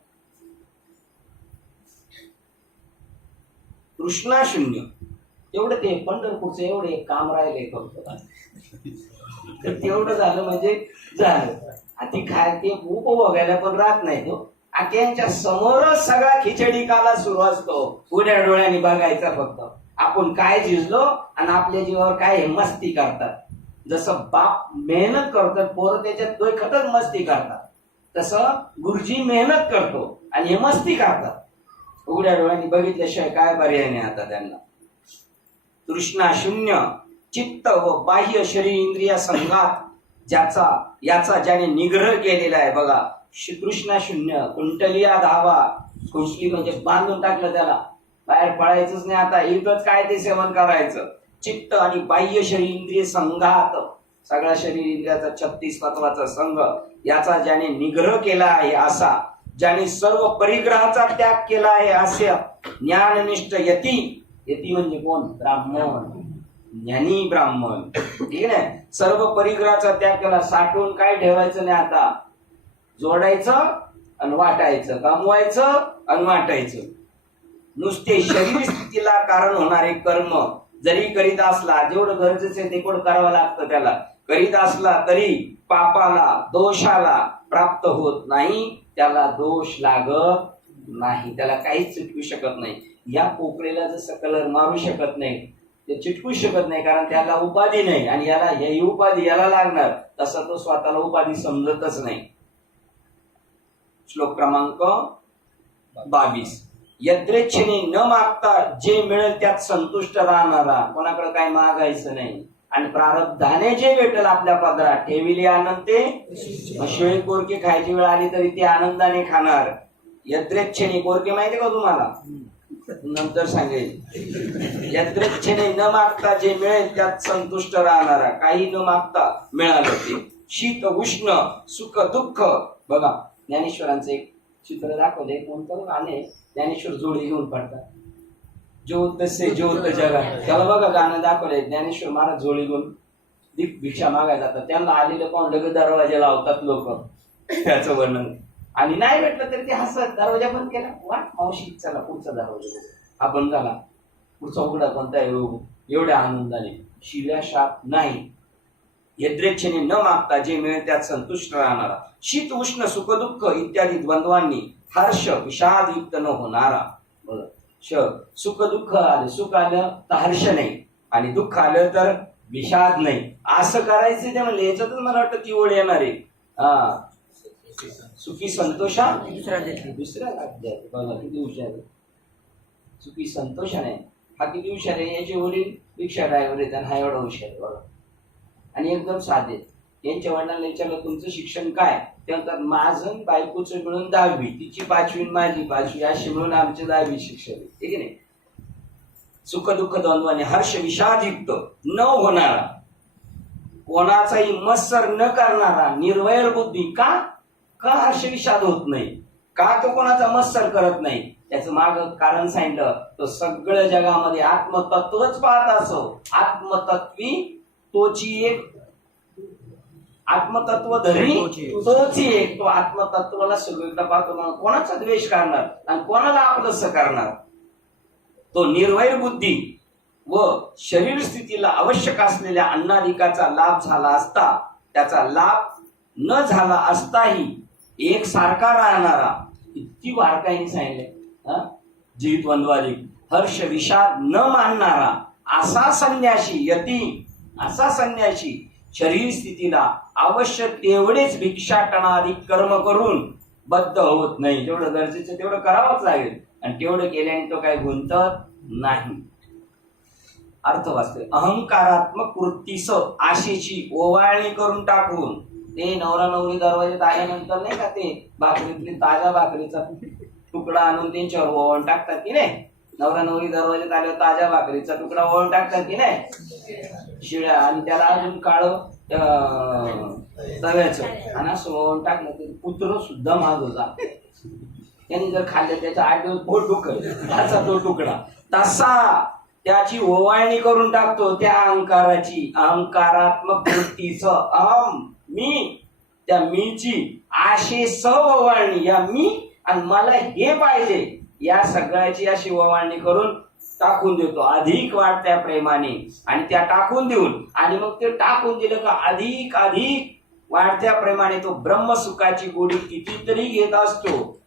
तृष्णा शून्य एवढं ते पंढरपूरचं एवढं एक काम राहिलंय फक्त. तर तेवढं झालं म्हणजे झालं. ती खाय ते उपभोगायला पण राहत नाही तो. त्यांच्या समोरच सगळा खिचडी काला सुरू असतो. उड्या डोळ्यांनी बघायचा फक्त आपण काय झिजलो आणि आपल्या जीवावर काय मस्ती करतात. जसं बाप मेहनत करतात, पोरं त्याच्यात दोखतच मस्ती करतात, तसं गुरुजी मेहनत करतो आणि हे मस्ती करतात. उघड्या डोळ्यांनी बघितल्याशिवाय काय पर्याय नाही आता त्यांना. तृष्णा शून्य चित्त व बाह्य शरीर इंद्रिया संघात याचा ज्याने निग्रह केलेला आहे बघा. तृष्णा शून्य कुंटलिया धावा. कुंटली म्हणजे बांधून टाकलं त्याला, बाहेर पडायचंच नाही. आता इथंच काय ते सेवन करायचं. चित्त आणि बाह्य शरीर इंद्रिय संघात, सगळ्या शरीर इंद्रियाचा 36 तत्वाचा संघ, याचा ज्याने निग्रह केला आहे असा, ज्याने सर्व परिग्रहाचा त्याग केला आहे असे ज्ञाननिष्ठ यती. यती म्हणजे कोण? ब्राह्मण, ज्ञानी ब्राह्मण. ठीक आहे. सर्व परिग्रहाचा त्याग केला. साठवून काय ठेवायचं नाही आता. जोडायचं आणि वाटायचं, कमवायचं आणि वाटायचं. नुसते शरीर स्थितीला कारण होणारे कर्म जरी करीत असला, जेवढं गरजेचं आहे तेवढं करावं लागतं त्याला, करीत असला तरी पापाला दोषाला प्राप्त होत नाही, त्याला दोष लागत नाही, त्याला काहीच चिटकू शकत नाही. या पोकळीला जसं कलर मारू शकत नाही, ते चिटकू शकत नाही, कारण त्याला उपाधी नाही. आणि याला ही उपाधी याला लागणार, तसा तो स्वतःला उपाधी समजतच नाही. श्लोक क्रमांक 22. यद्रेच्छेने न मागता जे मिळेल त्यात संतुष्ट राहणारा, कोणाकडे काय मागायचं नाही. आणि प्रारब्धाने जे भेटेल आपल्या पदरात ठेविले आनंद ते शिळे कोरके खायची वेळ आली तरी ते आनंदाने खाणार. यद्रेच्छेने, कोरके माहिती का तुम्हाला? नंतर सांगेल. यद्रेच्छेने न मागता जे मिळेल त्यात संतुष्ट राहणारा, काही न मागता मिळालं ते. शीत उष्ण सुख दुःख. बघा ज्ञानेश्वरांचं एक चित्र दाखवले, कोणतं गाणे ज्ञानेश्वर जोडी घेऊन पडतात. ज्योत तसे ज्योत जगा, त्याला बघा गाणं दाखवलंय. ज्ञानेश्वर महाराज जोडी घेऊन भिक्षा मागायला जातात. त्यांना आलेलं कोण लगेच दरवाजा लावतात लोक, त्याचं वर्णन. आणि नाही भेटलं तरी ते हसत दरवाजा बंद केला, वाट मावशी चला पुढचा दरवाजा आपण झाला, पुढचा उघडा कोणता एवढ्या आनंदाने. शिव्या शाप नाही. यद्रेच्छेने न मागता जे मिळेल त्यात संतुष्ट राहणारा, शीत उष्ण सुख दुःख इत्यादी द्वंद्वांनी हर्ष विषादयुक्त न होणारा. बघा, सुख दुःख आलं, सुख आलं तर हर्ष नाही आणि दुःख आलं तर विषाद नाही. असं करायचं ते म्हणले. याच्यातच मला वाटतं ती ओळ येणार आहे. सुखी संतोषा दुसऱ्या अध्यायात. दुसऱ्या अध्यायात बघा किती हुशार आहे. सुखी संतोषा नाही, हा किती हुशार आहे. याचे वडील रिक्षा ड्रायव्हर आहेत आणि हा एवढा हुशार आहे बघा. आणि एकदम साधे. यांच्या वडिलांना विचारलं तुमचं शिक्षण काय, ते म्हणतात माझं बायकोचं मिळून 10वी, तिची 5वी माझी 5वी, अशी मिळून आमचे 10वी शिक्षण आहे. ठीक आहे नाही. सुख दुःख द्वंद्वाने हर्ष विषादयुक्त न होणारा, कोणाचाही मत्सर न करणारा, निर्वैर बुद्धी. का का हर्ष विषाद होत नाही, का तो कोणाचा मत्सर करत नाही, त्याचं माग कारण सांगितलं. तो सगळं जगामध्ये आत्मतत्वच पाहत असो. आत्मतत्वी तोची एक, आत्मतत्व धरी तोची एक. तो आत्मतत्वाला सगळीकडे पाहतो. म्हणून कोणाचा द्वेष करणार आणि कोणाला आपलंस करणार. तो निर्वैर बुद्धी व शरीर स्थितीला आवश्यक असलेल्या अन्नाधिकाचा लाभ झाला असता, त्याचा लाभ न झाला असताही एक सारखा राहणारा. किती बारकाईने सांगितले. जी द्वंद्वाधिक हर्ष विषाद न मानणारा असा संन्यासी यती, असा संन्यासी शरीर स्थितीला आवश्यक तेवढेच भिक्षाटनाधिक कर्म करून बद्ध होत नाही. जेवढं गरजेचं तेवढं करावंच लागेल आणि तेवढं केल्याने तो काही गुंतत नाही. अर्थ वाचतोय. अहंकारात्मक वृत्तीस आशेची ओवाळणी करून टाकून, ते नवरा नवरी दरवाज्यात आल्यानंतर नाही का ते भाकरीतली ताज्या भाकरीचा तुकडा आणून त्यांच्यावर ओवळून टाकतात की नाही. नवरा नवरी दरवाज्यात आल्यावर ताज्या भाकरीचा तुकडा ओवळून टाकतात की नाही शिळ्या, आणि त्याला अजून काळ तव्याचं आणि असं ओवळून टाकलं तरी कुत्र सुद्धा महाग होता. त्यांनी जर खाल्लं त्याचा 8 दिवस पोट दुखल त्याचा तो तुकडा. तसा त्याची ओवाळणी करून टाकतो त्या अहंकाराची. अहंकारात्मक वृत्तीच अहम मी, त्या मीची आशेस ओवाळणी, या मी आणि मला हे पाहिजे या सगळ्याची अशी ओवाळणी करून टाकून देतो अधिक वाढत्या प्रेमाने. आणि त्या टाकून देऊन आणि मग ते टाकून दिलं का अधिक अधिक वाढत्या प्रेमाने तो ब्रह्मसुखाची गोडी कितीतरी घेत असतो.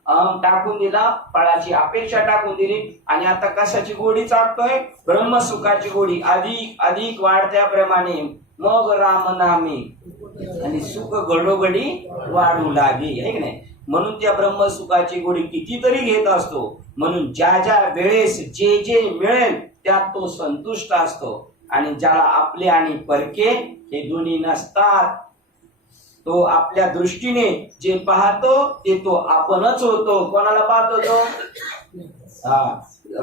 टाकून दिला, फळाची अपेक्षा टाकून दिली आणि आता कशाची गोडी चालतोय, ब्रह्मसुखाची गोडी अधिक अधिक वाढत्या प्रेमाने. मग राम नामे आणि सुख घडोघडी वाढू लागे, आहे की नाही. म्हणून त्या ब्रह्मसुखाची गोडी कितीतरी घेत असतो. म्हणून ज्या ज्या वेळेस जे जे मिळेल त्यात तो संतुष्ट असतो. आणि ज्याला आपले आणि परके हे दोन्ही नसतात, तो आपल्या दृष्टीने जे पाहतो ते तो आपणच होतो. कोणाला पाहतो तो?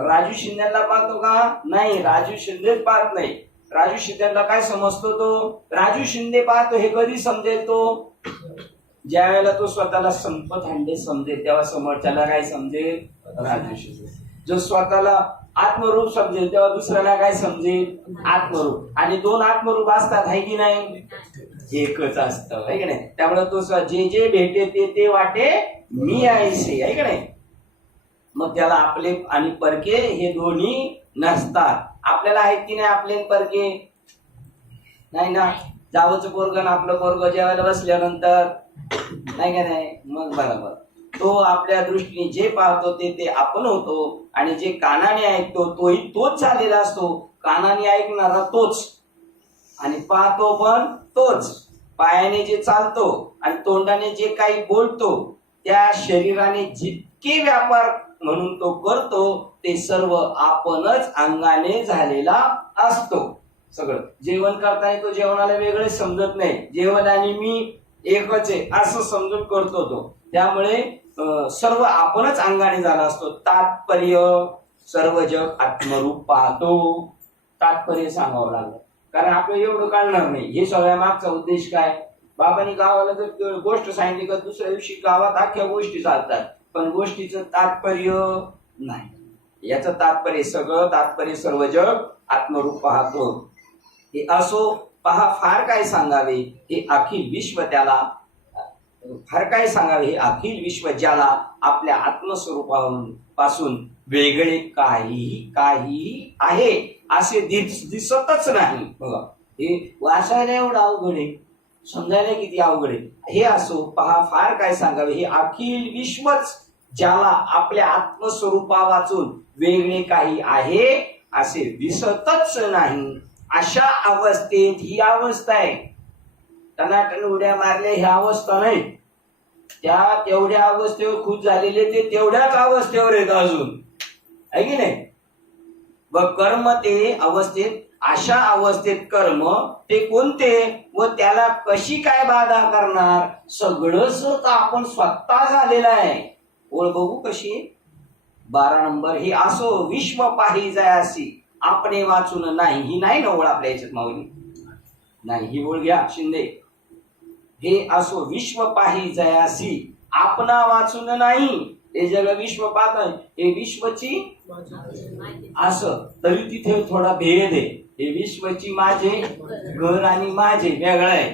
राजू शिंदेला पाहतो का? नाही, राजू शिंदेच पाहत नाही. राजू शिंदेला काय समजतो तो? राजू शिंदे पाहतो हे कधी समजेल तो? ज्या वेळेला तो स्वतःला संपत हांडे समजेल तेव्हा समोरच्याला काय समजेल? राजू शिंदे. जो स्वतःला आत्मरूप समजेल तेव्हा दुसऱ्याला काय समजेल? आत्मरूप. आणि 2 आत्मरूप असतात, आहे की नाही? एकच असतं, आहे की नाही. त्यामुळे तो जे जे भेटे ते ते वाटे मी आहेसे, आहे की नाही. मग त्याला आपले आणि परके हे दोन्ही नसतात. आपल्याला आहेत की नाही आपले परके? नाही ना. जावचं पोरग आणि आपलं पोरग जेवायला बसल्यानंतर, नाही का नाही. मग बरोबर तो आपल्या दृष्टीने जे पाहतो ते ते आपण होतो. आणि जे कानाने ऐकतो तोही तोच झालेला असतो. कानाने ऐकणारा तोच आणि पाहतो पण तोच. पायाने जे चालतो आणि तोंडाने जे काही बोलतो, त्या शरीराने जितके व्यापार म्हणून तो करतो ते सर्व आपणच अंगाने झालेला असतो. सगळं जेवण करताना तो जेवणाला वेगळे समजत नाही. जेवण आणि मी एकच आहे असं समजून करतो तो. त्यामुळे सर्व आपणच अंगाने झाला असतो. तात्पर्य सर्व जग आत्मरूप पाहतो. तात्पर्य सांगावं लागलं, कारण आपलं एवढं काढणार नाही. हे सगळ्या मागचा उद्देश काय? बाबांनी गावाला जर गोष्ट सांगितली का दुसऱ्या दिवशी गावात अख्ख्या गोष्टी चालतात, पण गोष्टीचं तात्पर्य नाही. याचं तात्पर्य सगळं, तात्पर्य सर्व जग आत्मरूप पाहतो. हे असो पहा फार काय सांगावे हे अखिल विश्व त्याला, फार काय सांगावे हे अखिल विश्व ज्याला आपल्या आत्मस्वरूपापासून वेगळे काहीही आहे असे दिसतच नाही. बघा हे वाचायला एवढं अवघड आहे, समजायला किती अवघड आहे. हे असो, पहा फार काय सांगावे. हे अखिल विश्वच ज्याला आपल्या आत्मस्वरूपा वाचून वेगळे काही आहे असे दिसतच नाही, अशा अवस्थेत ही अवस्था आहे. टनाटन उड्या मारल्या ही अवस्था नाही. त्या तेवढ्या अवस्थेवर खुश झालेले ते तेवढ्याच अवस्थेवर आहेत अजून, आहे की नाही. व कर्म ते अवस्थेत, अशा अवस्थेत कर्म ते कोणते व त्याला कशी काय बाधा करणार, सगळंच तर आपण स्वतः झालेलं आहे. ओळ बघू कशी 12 नंबर. हे असो विश्व पाही जायासी आपणे वाचून नाही. ही नाही ना ओळ आपल्या याच्यात माऊली, नाही ही ओळ घ्या शिंदे. हे असो विश्व पाही जयासी आपणा वाचून नाही. हे जग विश्व पाहत, हे विश्वची असं तरी तिथे थोडा भेद आहे. हे विश्वची माझे घर आणि माझे वेगळं आहे.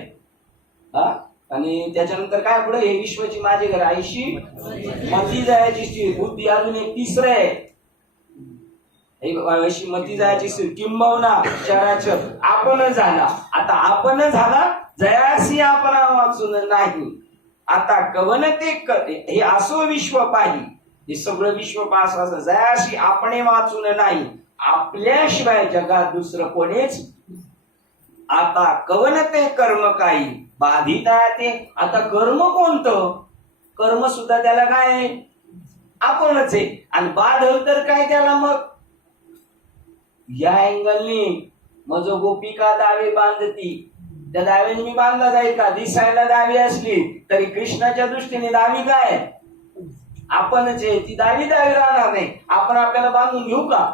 हा, आणि त्याच्यानंतर काय पुढे, हे विश्वची माझे घर आईशी मती जायची स्थिर. बुद्धी अजून एक तिसरं आहे. अशी मती जायची स्थिर किंबहुना चराचर आपण झाला. आता आपण झाला जयासी आपण वाचून नाही. आता कवन ते हे असो विश्व पाही, हे सगळं विश्व पास असं जयाशी आपणे वाचून नाही. आपल्याशिवाय जगात दुसरं कोणीच. आता कवन ते कर्म काही बाधित आहे ते. आता कर्म कोणतं, कर्म सुद्धा त्याला काय आहे, आपणच आहे. आणि बाधल तर काय त्याला, मग या अँगलनी मज गोपिका दावे बांधती, त्या दाव्याने मी बांधला जाईल का. दिसायला दावी असली तरी कृष्णाच्या दृष्टीने दावी काय, आपणच आहे. ती दावी राहणार नाही. आपण आपल्याला बांधून घेऊ का.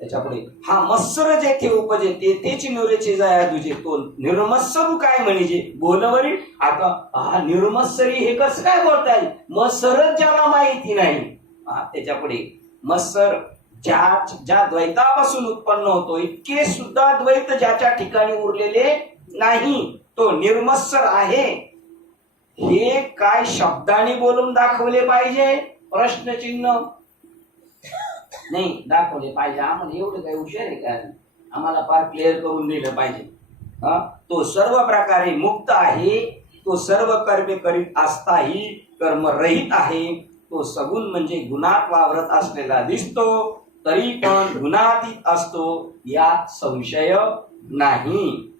त्याच्यापुढे हा मत्सर जेथे उपजे तेथेच निवरेचे जाया तुझे. तो निर्मत्सरू काय म्हणजे बोलवरी. आता हा निर्मत्सरी हे कसं काय बोलता येईल, मत्सरच ज्याला माहिती नाही. त्याच्यापुढे मत्सर ज्या द्वैतापासून उत्पन्न होतो, इतके सुद्धा द्वैत ज्याच्या ठिकाणी उरलेले नाही, तो निर्मत्सर आहे. हे काय शब्दाने बोलून दाखवले पाहिजे, प्रश्नचिन्ह नाही दाखवले पाहिजे. आम्हाला एवढं काही हुशार आहे का, आम्हाला फार क्लिअर करून दिलं पाहिजे. तो सर्व प्रकारे मुक्त आहे. तो सर्व कर्मे करीत असताही कर्मरहित आहे. तो सगुण म्हणजे गुणात वावरत असलेला दिसतो, तरी पण गुणातीत असतो यात संशय नाही.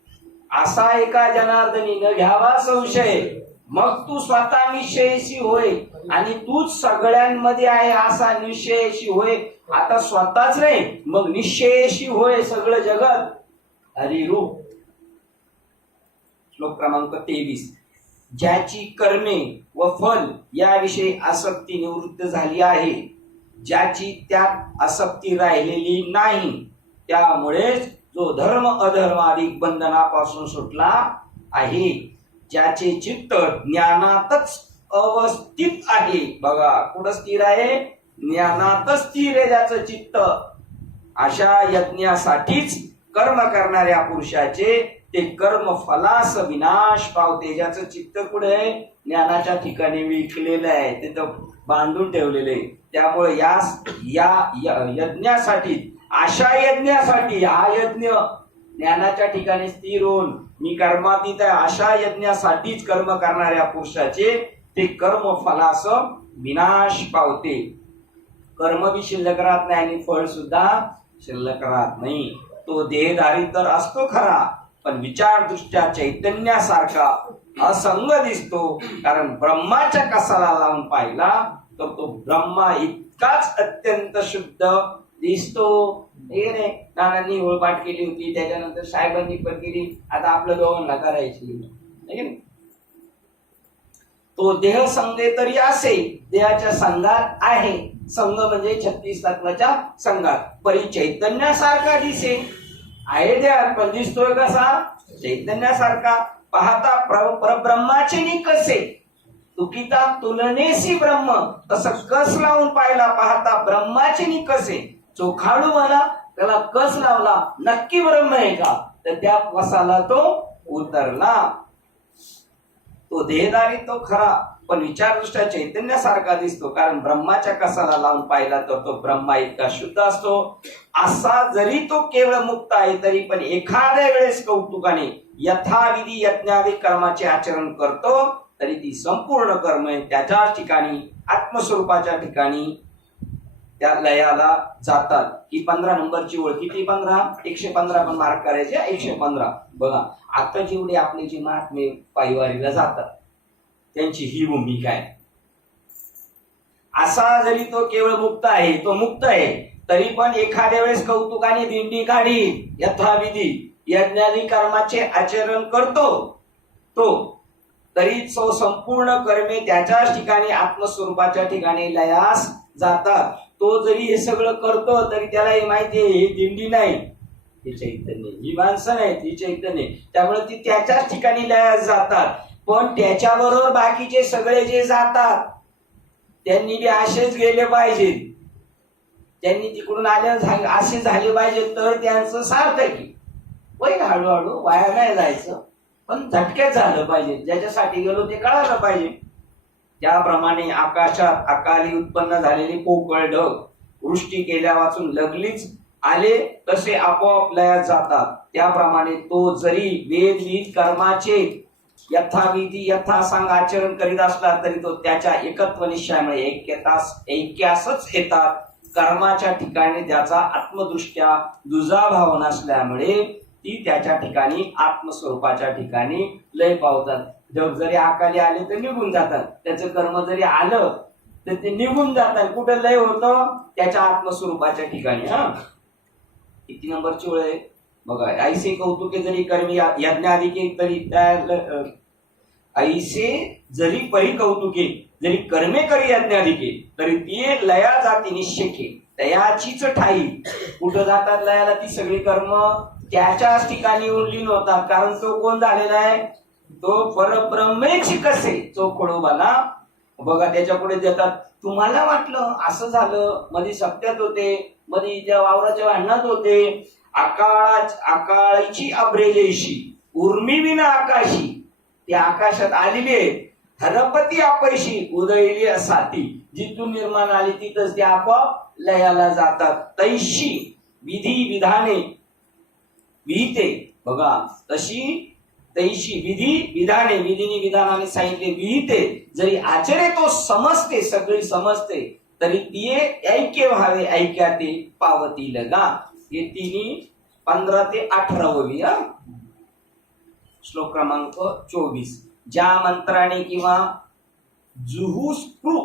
असा एका जनार्दनी न घ्यावा संशय. मग तू स्वतः निश्चयशी होय आणि तूच सगळ्यांमध्ये आहे असा निश्चयशी होय. आता स्वतःच नाही, मग निश्चयशी होय सगळं जगत हरिरूप. श्लोक क्रमांक 23. ज्याची कर्मे व फल याविषयी आसक्ती निवृत्त झाली आहे, ज्याची त्यात आसक्ती राहिलेली नाही, त्यामुळेच जो धर्म अधर्माधिक बंधनापासून सुटला आहे. ज्याचे चित्त ज्ञानातच अवस्थित आहे. बघा कुठं स्थिर आहे, ज्ञानातच स्थिर आहे ज्याचं चित्त. अशा यज्ञासाठीच कर्म करणाऱ्या पुरुषाचे ते कर्म फलास विनाश पावते. ज्याचं चित्त कुठे आहे, ज्ञानाच्या ठिकाणी विकलेलं आहे, तिथं बांधून ठेवलेलं आहे. त्यामुळे या यज्ञासाठी, अशा यज्ञासाठी, हा यज्ञ ज्ञानाच्या ठिकाणी स्थिर होऊन मी कर्मातीत आहे, अशा यज्ञासाठीच कर्म करणाऱ्या पुरुषाचे ते कर्म फलास विनाश पावते. कर्म बी शिल्लक राहत नाही आणि फळ सुद्धा शिल्लक राहत नाही. तो देहधारी तर असतो खरा, पण विचार दृष्ट्या चैतन्यासारखा असंग दिसतो. कारण ब्रह्माच्या कसाला लावून पाहिला तर तो ब्रह्मा इतकाच अत्यंत शुद्ध दिसतो. हे नाही, नानांनी ओळपाठ केली होती, त्याच्यानंतर साहेबांनी पण केली, आता आपलं दोघांना करायची. तो देह संगे तरी असे, देहाच्या संघात आहे. संघ म्हणजे 36 तत्वाच्या संघात. परी चैतन्यासारखा दिसे आहे देहात, पण दिसतोय कसा, चैतन्यासारखा. पाहता परब्रह्माचे निकसे तुकिता तुलनेसी ब्रह्म. तसं कस लावून पाहिला, पाहता ब्रह्माचे निकसे. चोखाळू मला त्याला कस लावला, नक्की ब्रह्म आहे का, तर त्या कसाला तो उतरला. तो देहधारी तो खरा, पण विचारदृष्ट्या चैतन्यासारखा दिसतो, कारण ब्रह्माच्या कसाला लावून पाहिला तर तो ब्रह्मा इतका शुद्ध असतो. असा जरी तो केवळ मुक्त आहे तरी पण एखाद्या वेळेस कौतुकाने यथाविधी यज्ञादी कर्माचे आचरण करतो, तरी ती संपूर्ण कर्म त्याच्याच ठिकाणी आत्मस्वरूपाच्या ठिकाणी त्या लयाला जातात. ही 15 नंबरची ओळ. किती 15? 115 पण मार्क करायचे. 115. बघा आता जेवढे आपले जे महात्मे पायवारीला जातात त्यांची ही भूमिका आहे. असा जरी तो केवळ मुक्त आहे, तो मुक्त आहे, तरी पण एखाद्या वेळेस कौतुकाने दिंडी काढी यथाविधी यज्ञादी कर्माचे आचरण करतो तो, तरी तो संपूर्ण कर्मे त्याच्याच ठिकाणी आत्मस्वरूपाच्या ठिकाणी लयास जातात. तो जरी हे सगळं करतो तरी त्याला हे माहिती आहे ही दिंडी नाही, हे चैतन्य, ही माणसं नाही, ती चैतन्य. त्यामुळे ती त्याच्याच ठिकाणी लयास जातात. पण त्याच्याबरोबर बाकीचे सगळे जे जातात त्यांनी बी असेच गेले पाहिजेत, त्यांनी तिकडून आले असे झाले पाहिजे, तर त्यांचं सार्थक आहे. होईल हळूहळू, वाया नाही जायचं, पण झटक्यात झालं पाहिजे. ज्याच्यासाठी गेलो ते कळालं पाहिजे. त्याप्रमाणे आकाशात अकाली उत्पन्न झालेले पोकळ ढग वृष्टी केल्या वाचून लगलीच आले तसे आपोआप लयात जातात. त्याप्रमाणे तो जरी वेदविध कर्माचे यथाविधी यथासांग आचरण करीत असला तरी तो त्याच्या एकत्व निश्चयामुळे ऐक्यासच येतात. कर्माच्या ठिकाणी त्याचा आत्मदृष्ट्या दुजाभाव नसल्यामुळे ती त्याच्या ठिकाणी आत्मस्वरूपाच्या ठिकाणी लय पावतात. जग जरी अकाली आले तर निघून जातात, त्याचं कर्म जरी आलं तर ते निघून जातात. कुठं लय होतं? त्याच्या आत्मस्वरूपाच्या ठिकाणी. किती नंबरची ओळ आहे बघा. ऐसे कौतुके जरी कर्मी यज्ञाधिके तरी ऐसे जरी परी कौतुके जरी कर्मे करी यज्ञाधिके तरी ती लया जाती निश्चय तयाचीच ठाई. कुठं जातात लयाला? ती सगळी कर्म त्याच्याच ठिकाणी लीन होतात. कारण तो कोण झालेला आहे? तो परब्रह्मेची कसे चोखडोबाला. बघा त्याच्या पुढे देतात, तुम्हाला वाटलं असं झालं, मध्ये सत्यात होते, मध्ये त्या वावराच्या भांडणात होते. अकाळीची अब्रेलेशी उर्मी विना आकाशी, त्या आकाशात आलेली आहे. हरपती अपयशी उदयली असाती, जिथून निर्माण आली तिथंच ते आपोआप लयाला जातात. तैशी विधी विधाने विहिते. बघा तशी तैशी विधी विधाने, विधीने विधानाने सांगितले विहिते जरी आचरे तो समजते, सगळी समजते, तरी ती ऐक्य व्हावे ऐक्याते पावती लगा. हे तिन्ही 15 ते 18वी. श्लोक क्रमांक 24. ज्या मंत्राने किंवा जुहुस्पृ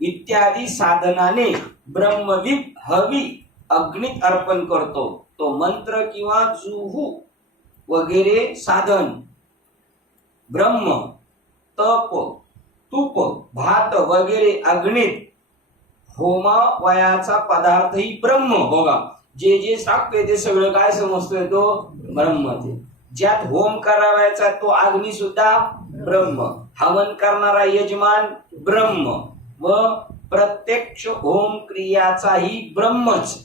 इत्यादी साधनाने ब्रह्मविद हवी अग्नीत अर्पण करतो, तो मंत्र किंवा जुहू वगैरे साधन ब्रह्म तप तूप भात वगैरे अग्नीत होमा वयाचा पदार्थही ब्रह्म. बघा जे जे सांगतोय ते सगळं काय समजतोय? तो ब्रह्म. ते ज्यात होम करावायचा तो अग्नी सुद्धा ब्रह्म, हवन करणारा यजमान ब्रह्म, व प्रत्यक्ष होम क्रियाचाही ब्रह्मच.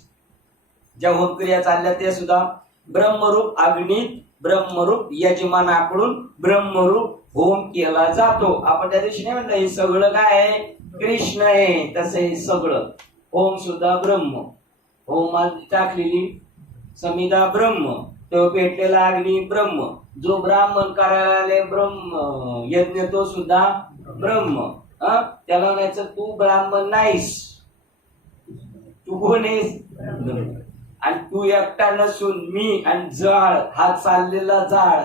ज्या होम क्रिया चालल्या ते सुद्धा ब्रह्मरूप अग्नीत ब्रह्मरूप यजमानाकडून ब्रह्मरूप होम केला जातो. आपण त्या दिवशी नाही म्हणलं हे सगळं काय आहे? कृष्ण आहे. तसं हे सगळं होम सुद्धा ब्रह्म. होमात टाकलेली समिधा ब्रह्म, तो पेटलेला अग्नी ब्रह्म, जो ब्राह्मण करायला ब्रह्म यज्ञ तो सुद्धा ब्रह्म. त्याला म्हणायचं तू ब्राह्मण नाहीस, तू कोण आहेस? आणि तू एकटा नसून मी आणि जाळ, हा चाललेला जाळ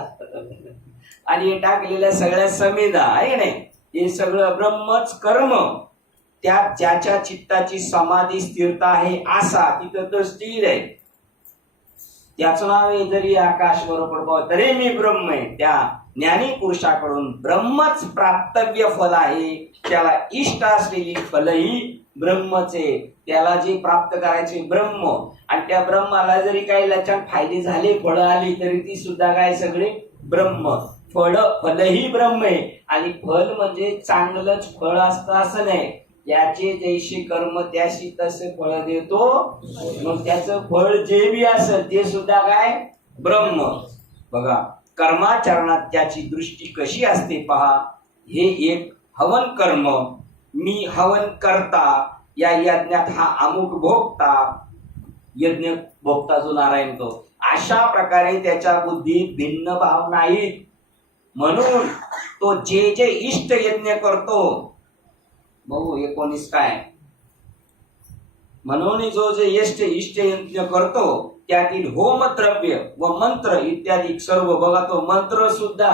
आणि हे टाकलेल्या सगळ्या समिधा आहे नाही, हे सगळं ब्रह्मच कर्म. त्यात ज्याच्या चित्ताची समाधी स्थिरता आहे असा तिथं तो स्थिर आहे. त्याचं नाव आहे जरी आकाश बरोबर तरी मी ब्रह्म आहे. त्या ज्ञानी पुरुषाकडून ब्रह्मच प्राप्तव्य फल आहे. त्याला इष्ट असलेली फलही ब्रह्मचे, त्याला जे प्राप्त करायचे ब्रह्म. आणि त्या ब्रह्माला जरी काही लक्षात फायदे झाले, फळं आली, तरी ती सुद्धा काय सगळे ब्रह्म. फलही ब्रह्म आहे. आणि फल म्हणजे चांगलंच फळ असतं असं नाही, याचे जैसे कर्म त्याशी तसे फळ देतो. मग त्याचं फळ जे बी असेल ते सुद्धा काय ब्रह्म. बघा कर्माचरणात त्याची दृष्टी कशी असते पहा. हे एक हवन कर्म, मी हवन करता, या यज्ञात हा अमुक भोगता, यज्ञ भोगता जो नारायण तो, अशा प्रकारे त्याच्या बुद्धीत भिन्न भाव नाहीत. म्हणून तो जे जे इष्ट यज्ञ करतो, बघू 19 काय, म्हणून जो जे इष्ट यज्ञ करतो त्यातील होम द्रव्य व मंत्र इत्यादी सर्व, बघा तो मंत्र सुद्धा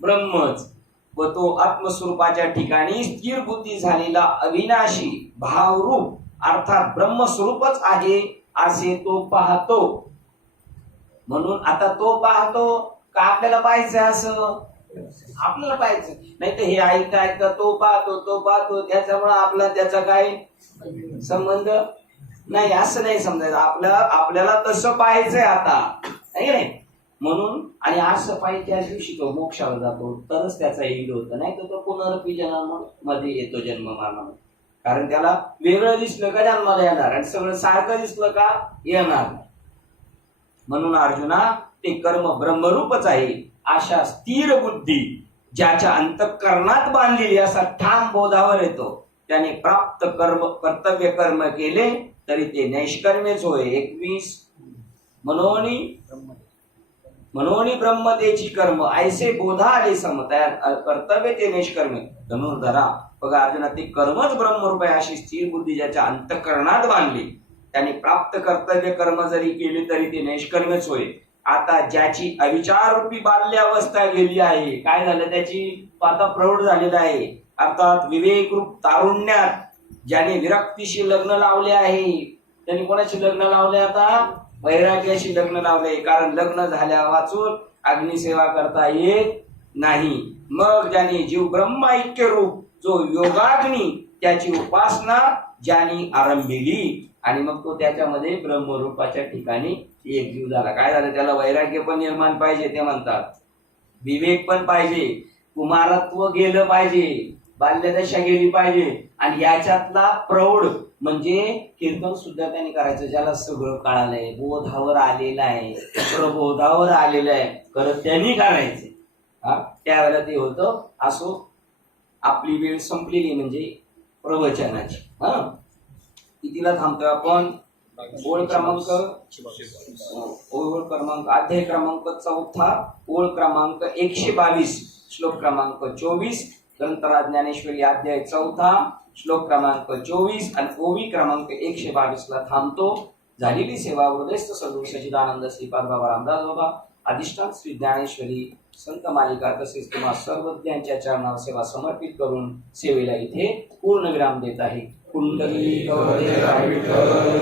ब्रह्मच, व तो आत्मस्वरूपाच्या ठिकाणी स्थिर बुद्धी झालेला अविनाशी भावरूप अर्थात ब्रह्मस्वरूपच आहे असे तो पाहतो. म्हणून आता तो पाहतो का आपल्याला पाहायचं असं, आपल्याला पाहायचं नाही तर हे ऐकता ऐकता तो पाहतो त्याच्यामुळे आपला त्याचा काय संबंध नाही, असं नाही समजायचं. आपल्याला तसं पाहायचंय आता, नाही. म्हणून आणि असं पाहिजे त्याच दिवशी तो मोक्षाला जातो, तरच त्याचा ईड होतं, नाही तर तो पुनरपी जन्मामध्ये येतो जन्म मारणार. कारण त्याला वेगळं दिसलं का जन्माला येणार, आणि सगळं सारखं दिसलं का येणार. म्हणून अर्जुना ते कर्म ब्रह्मरूपच आहे अशा स्थिर बुद्धी ज्याच्या अंतःकरणात बांधलेली असा ठाम बोधावर येतो, त्याने प्राप्त कर्तव्य कर्म केले तरी ते नैष्कर्म्यच होय. 21 मनोनी ब्रह्मतेची कर्म ऐसे बोधा आले सम, तयार कर्तव्य ते नैष्कर्म्य धनुर्धरा. बघा अर्जुना ते कर्मच ब्रह्मरूप आहे अशी स्थिर बुद्धी ज्याच्या अंतःकरणात बांधली, त्याने प्राप्त कर्तव्य कर्म जरी केली तरी ते नैष्कर्म्यच होय. आता ज्याची अविचार रूपी बाल्यावस्था गेली आहे, काय झालं त्याची, आता प्रौढ झालेला आहे, अर्थात विवेक रूप तारुण्यात ज्याने विरक्तीशी लग्न लावले आहे, त्यांनी कोणाशी लग्न लावले, आता वैराग्याशी लग्न लावले. कारण लग्न झाल्या वाचून अग्निसेवा करता येत नाही. मग ज्याने जीव ब्रह्मा ऐक्य रूप जो योगाग्नी त्याची उपासना ज्याने आरंभिली, आणि मग तो त्याच्यामध्ये ब्रह्मरूपाच्या ठिकाणी एक जीव झाला. काय झालं, त्याला वैराग्य पण निर्माण पाहिजे, ते म्हणतात विवेक पण पाहिजे, कुमारत्व गेलं पाहिजे, बाल्यदशा गेली पाहिजे, आणि याच्यातला प्रौढ म्हणजे कीर्तन सुद्धा त्याने करायचं, ज्याला सगळं कळालंय, बोधावर आलेलं आहे, प्रबोधावर आलेलं आहे, खरं त्यांनी करायचे. त्यावेळेला ते होतं. असो आपली वेळ संपलेली म्हणजे प्रवचनाची. कितीला थांबतोय आपण, ओळ क्रमांक अध्याय क्रमांक 4, ओळ क्रमांक 122, श्लोक क्रमांक 24, ग्रंथराज ज्ञानेश्वरी अध्याय 4, श्लोक क्रमांक 24 आणि ओवी क्रमांक 122 ला थांबतो. झालेली सेवा हृदयस्थ सद्गुरू सच्चिदानंद श्रीपाद बाबा रामदास बाबा अधिष्ठान श्री ज्ञानेश्वरी संत मालिका तसेच तुम्हा सर्व ज्ञांच्या चरणावर सेवा समर्पित करून सेवेला इथे पूर्ण विराम देत आहे. कुंडली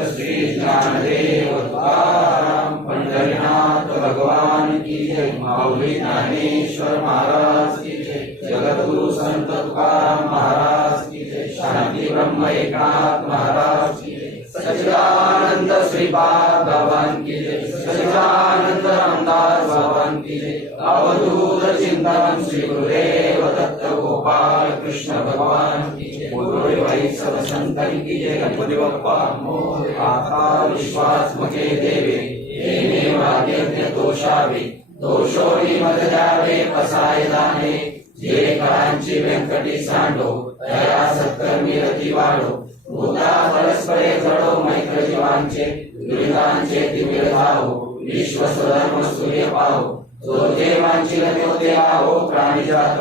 श्री ज्ञानदेव तुकाराम पंढरीनाथ भगवान की जय. माऊली ज्ञानेश्वर महाराज की जय. जगद्गुरु संत तुकाराम महाराज की जय. शांती ब्रह्म एकनाथ महाराज की जय. सच्चिदानंद श्रीपाद भगवान की जय. सच्चिदानंद रामदास भगवान की जय. अवधूत चिंतन श्री गुरुदेव दत्त गोपाल कृष्ण भगवान की जय. बोलोरे भाई सब संतन की जय. गणपति बप्पा मोरया. विश्वास मुखे देवे येणे वाद्यज्ञ दोषावे दोषोरी मद द्यावे पसाय दाने. जे कांची व्यंकटी सांडो दया सत्कर्मी रती वाढो. भूता परस्परे जडो मैत्र जीवांचे दुरितांचे तिमिर धावो. विश्व स्वधर्म सूर्य पाहो. जो जे वांचिल ते आहो. प्राणी जात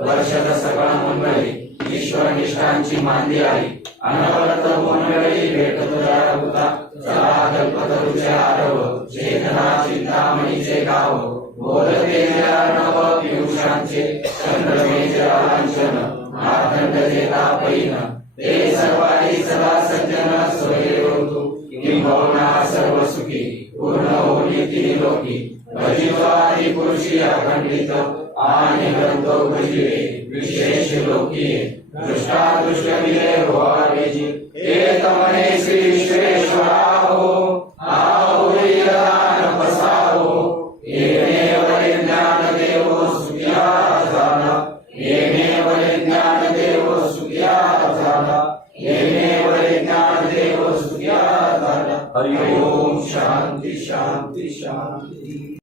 वर्षद सकळ मंडळी ईश्वर निष्ठांची मांदी आई. अनवरत मोनवेळी भेटत जळभूता. चला कल्पतरुचे आरव. चेतना चिंतामणीचे गाव. बोलते अर्णव पियुषांचे चंद्रमेचे लांछन. मार्तंड जेता पैन ते सर्वाणी सदा सज्जन सोये होतु. किंबहुना सर्व सुखी पूर्ण होली तिन्ही लोकी. भजित्वादी पुरुषी अखंडित आणि ग्रंथो भजिवे विशेष लोकी. दृष्टादृष्ट विले होवावेजी हे तमने श्री विश्वेश्वरा हो. आओ दान पसाहो. येणे वरे ज्ञान देव सुखिया झाला. येणे वरे ज्ञान देव सुखिया झाला. येणे वरे ज्ञान देव सुखिया झाला. हरि ओम. शांती शांती शांती.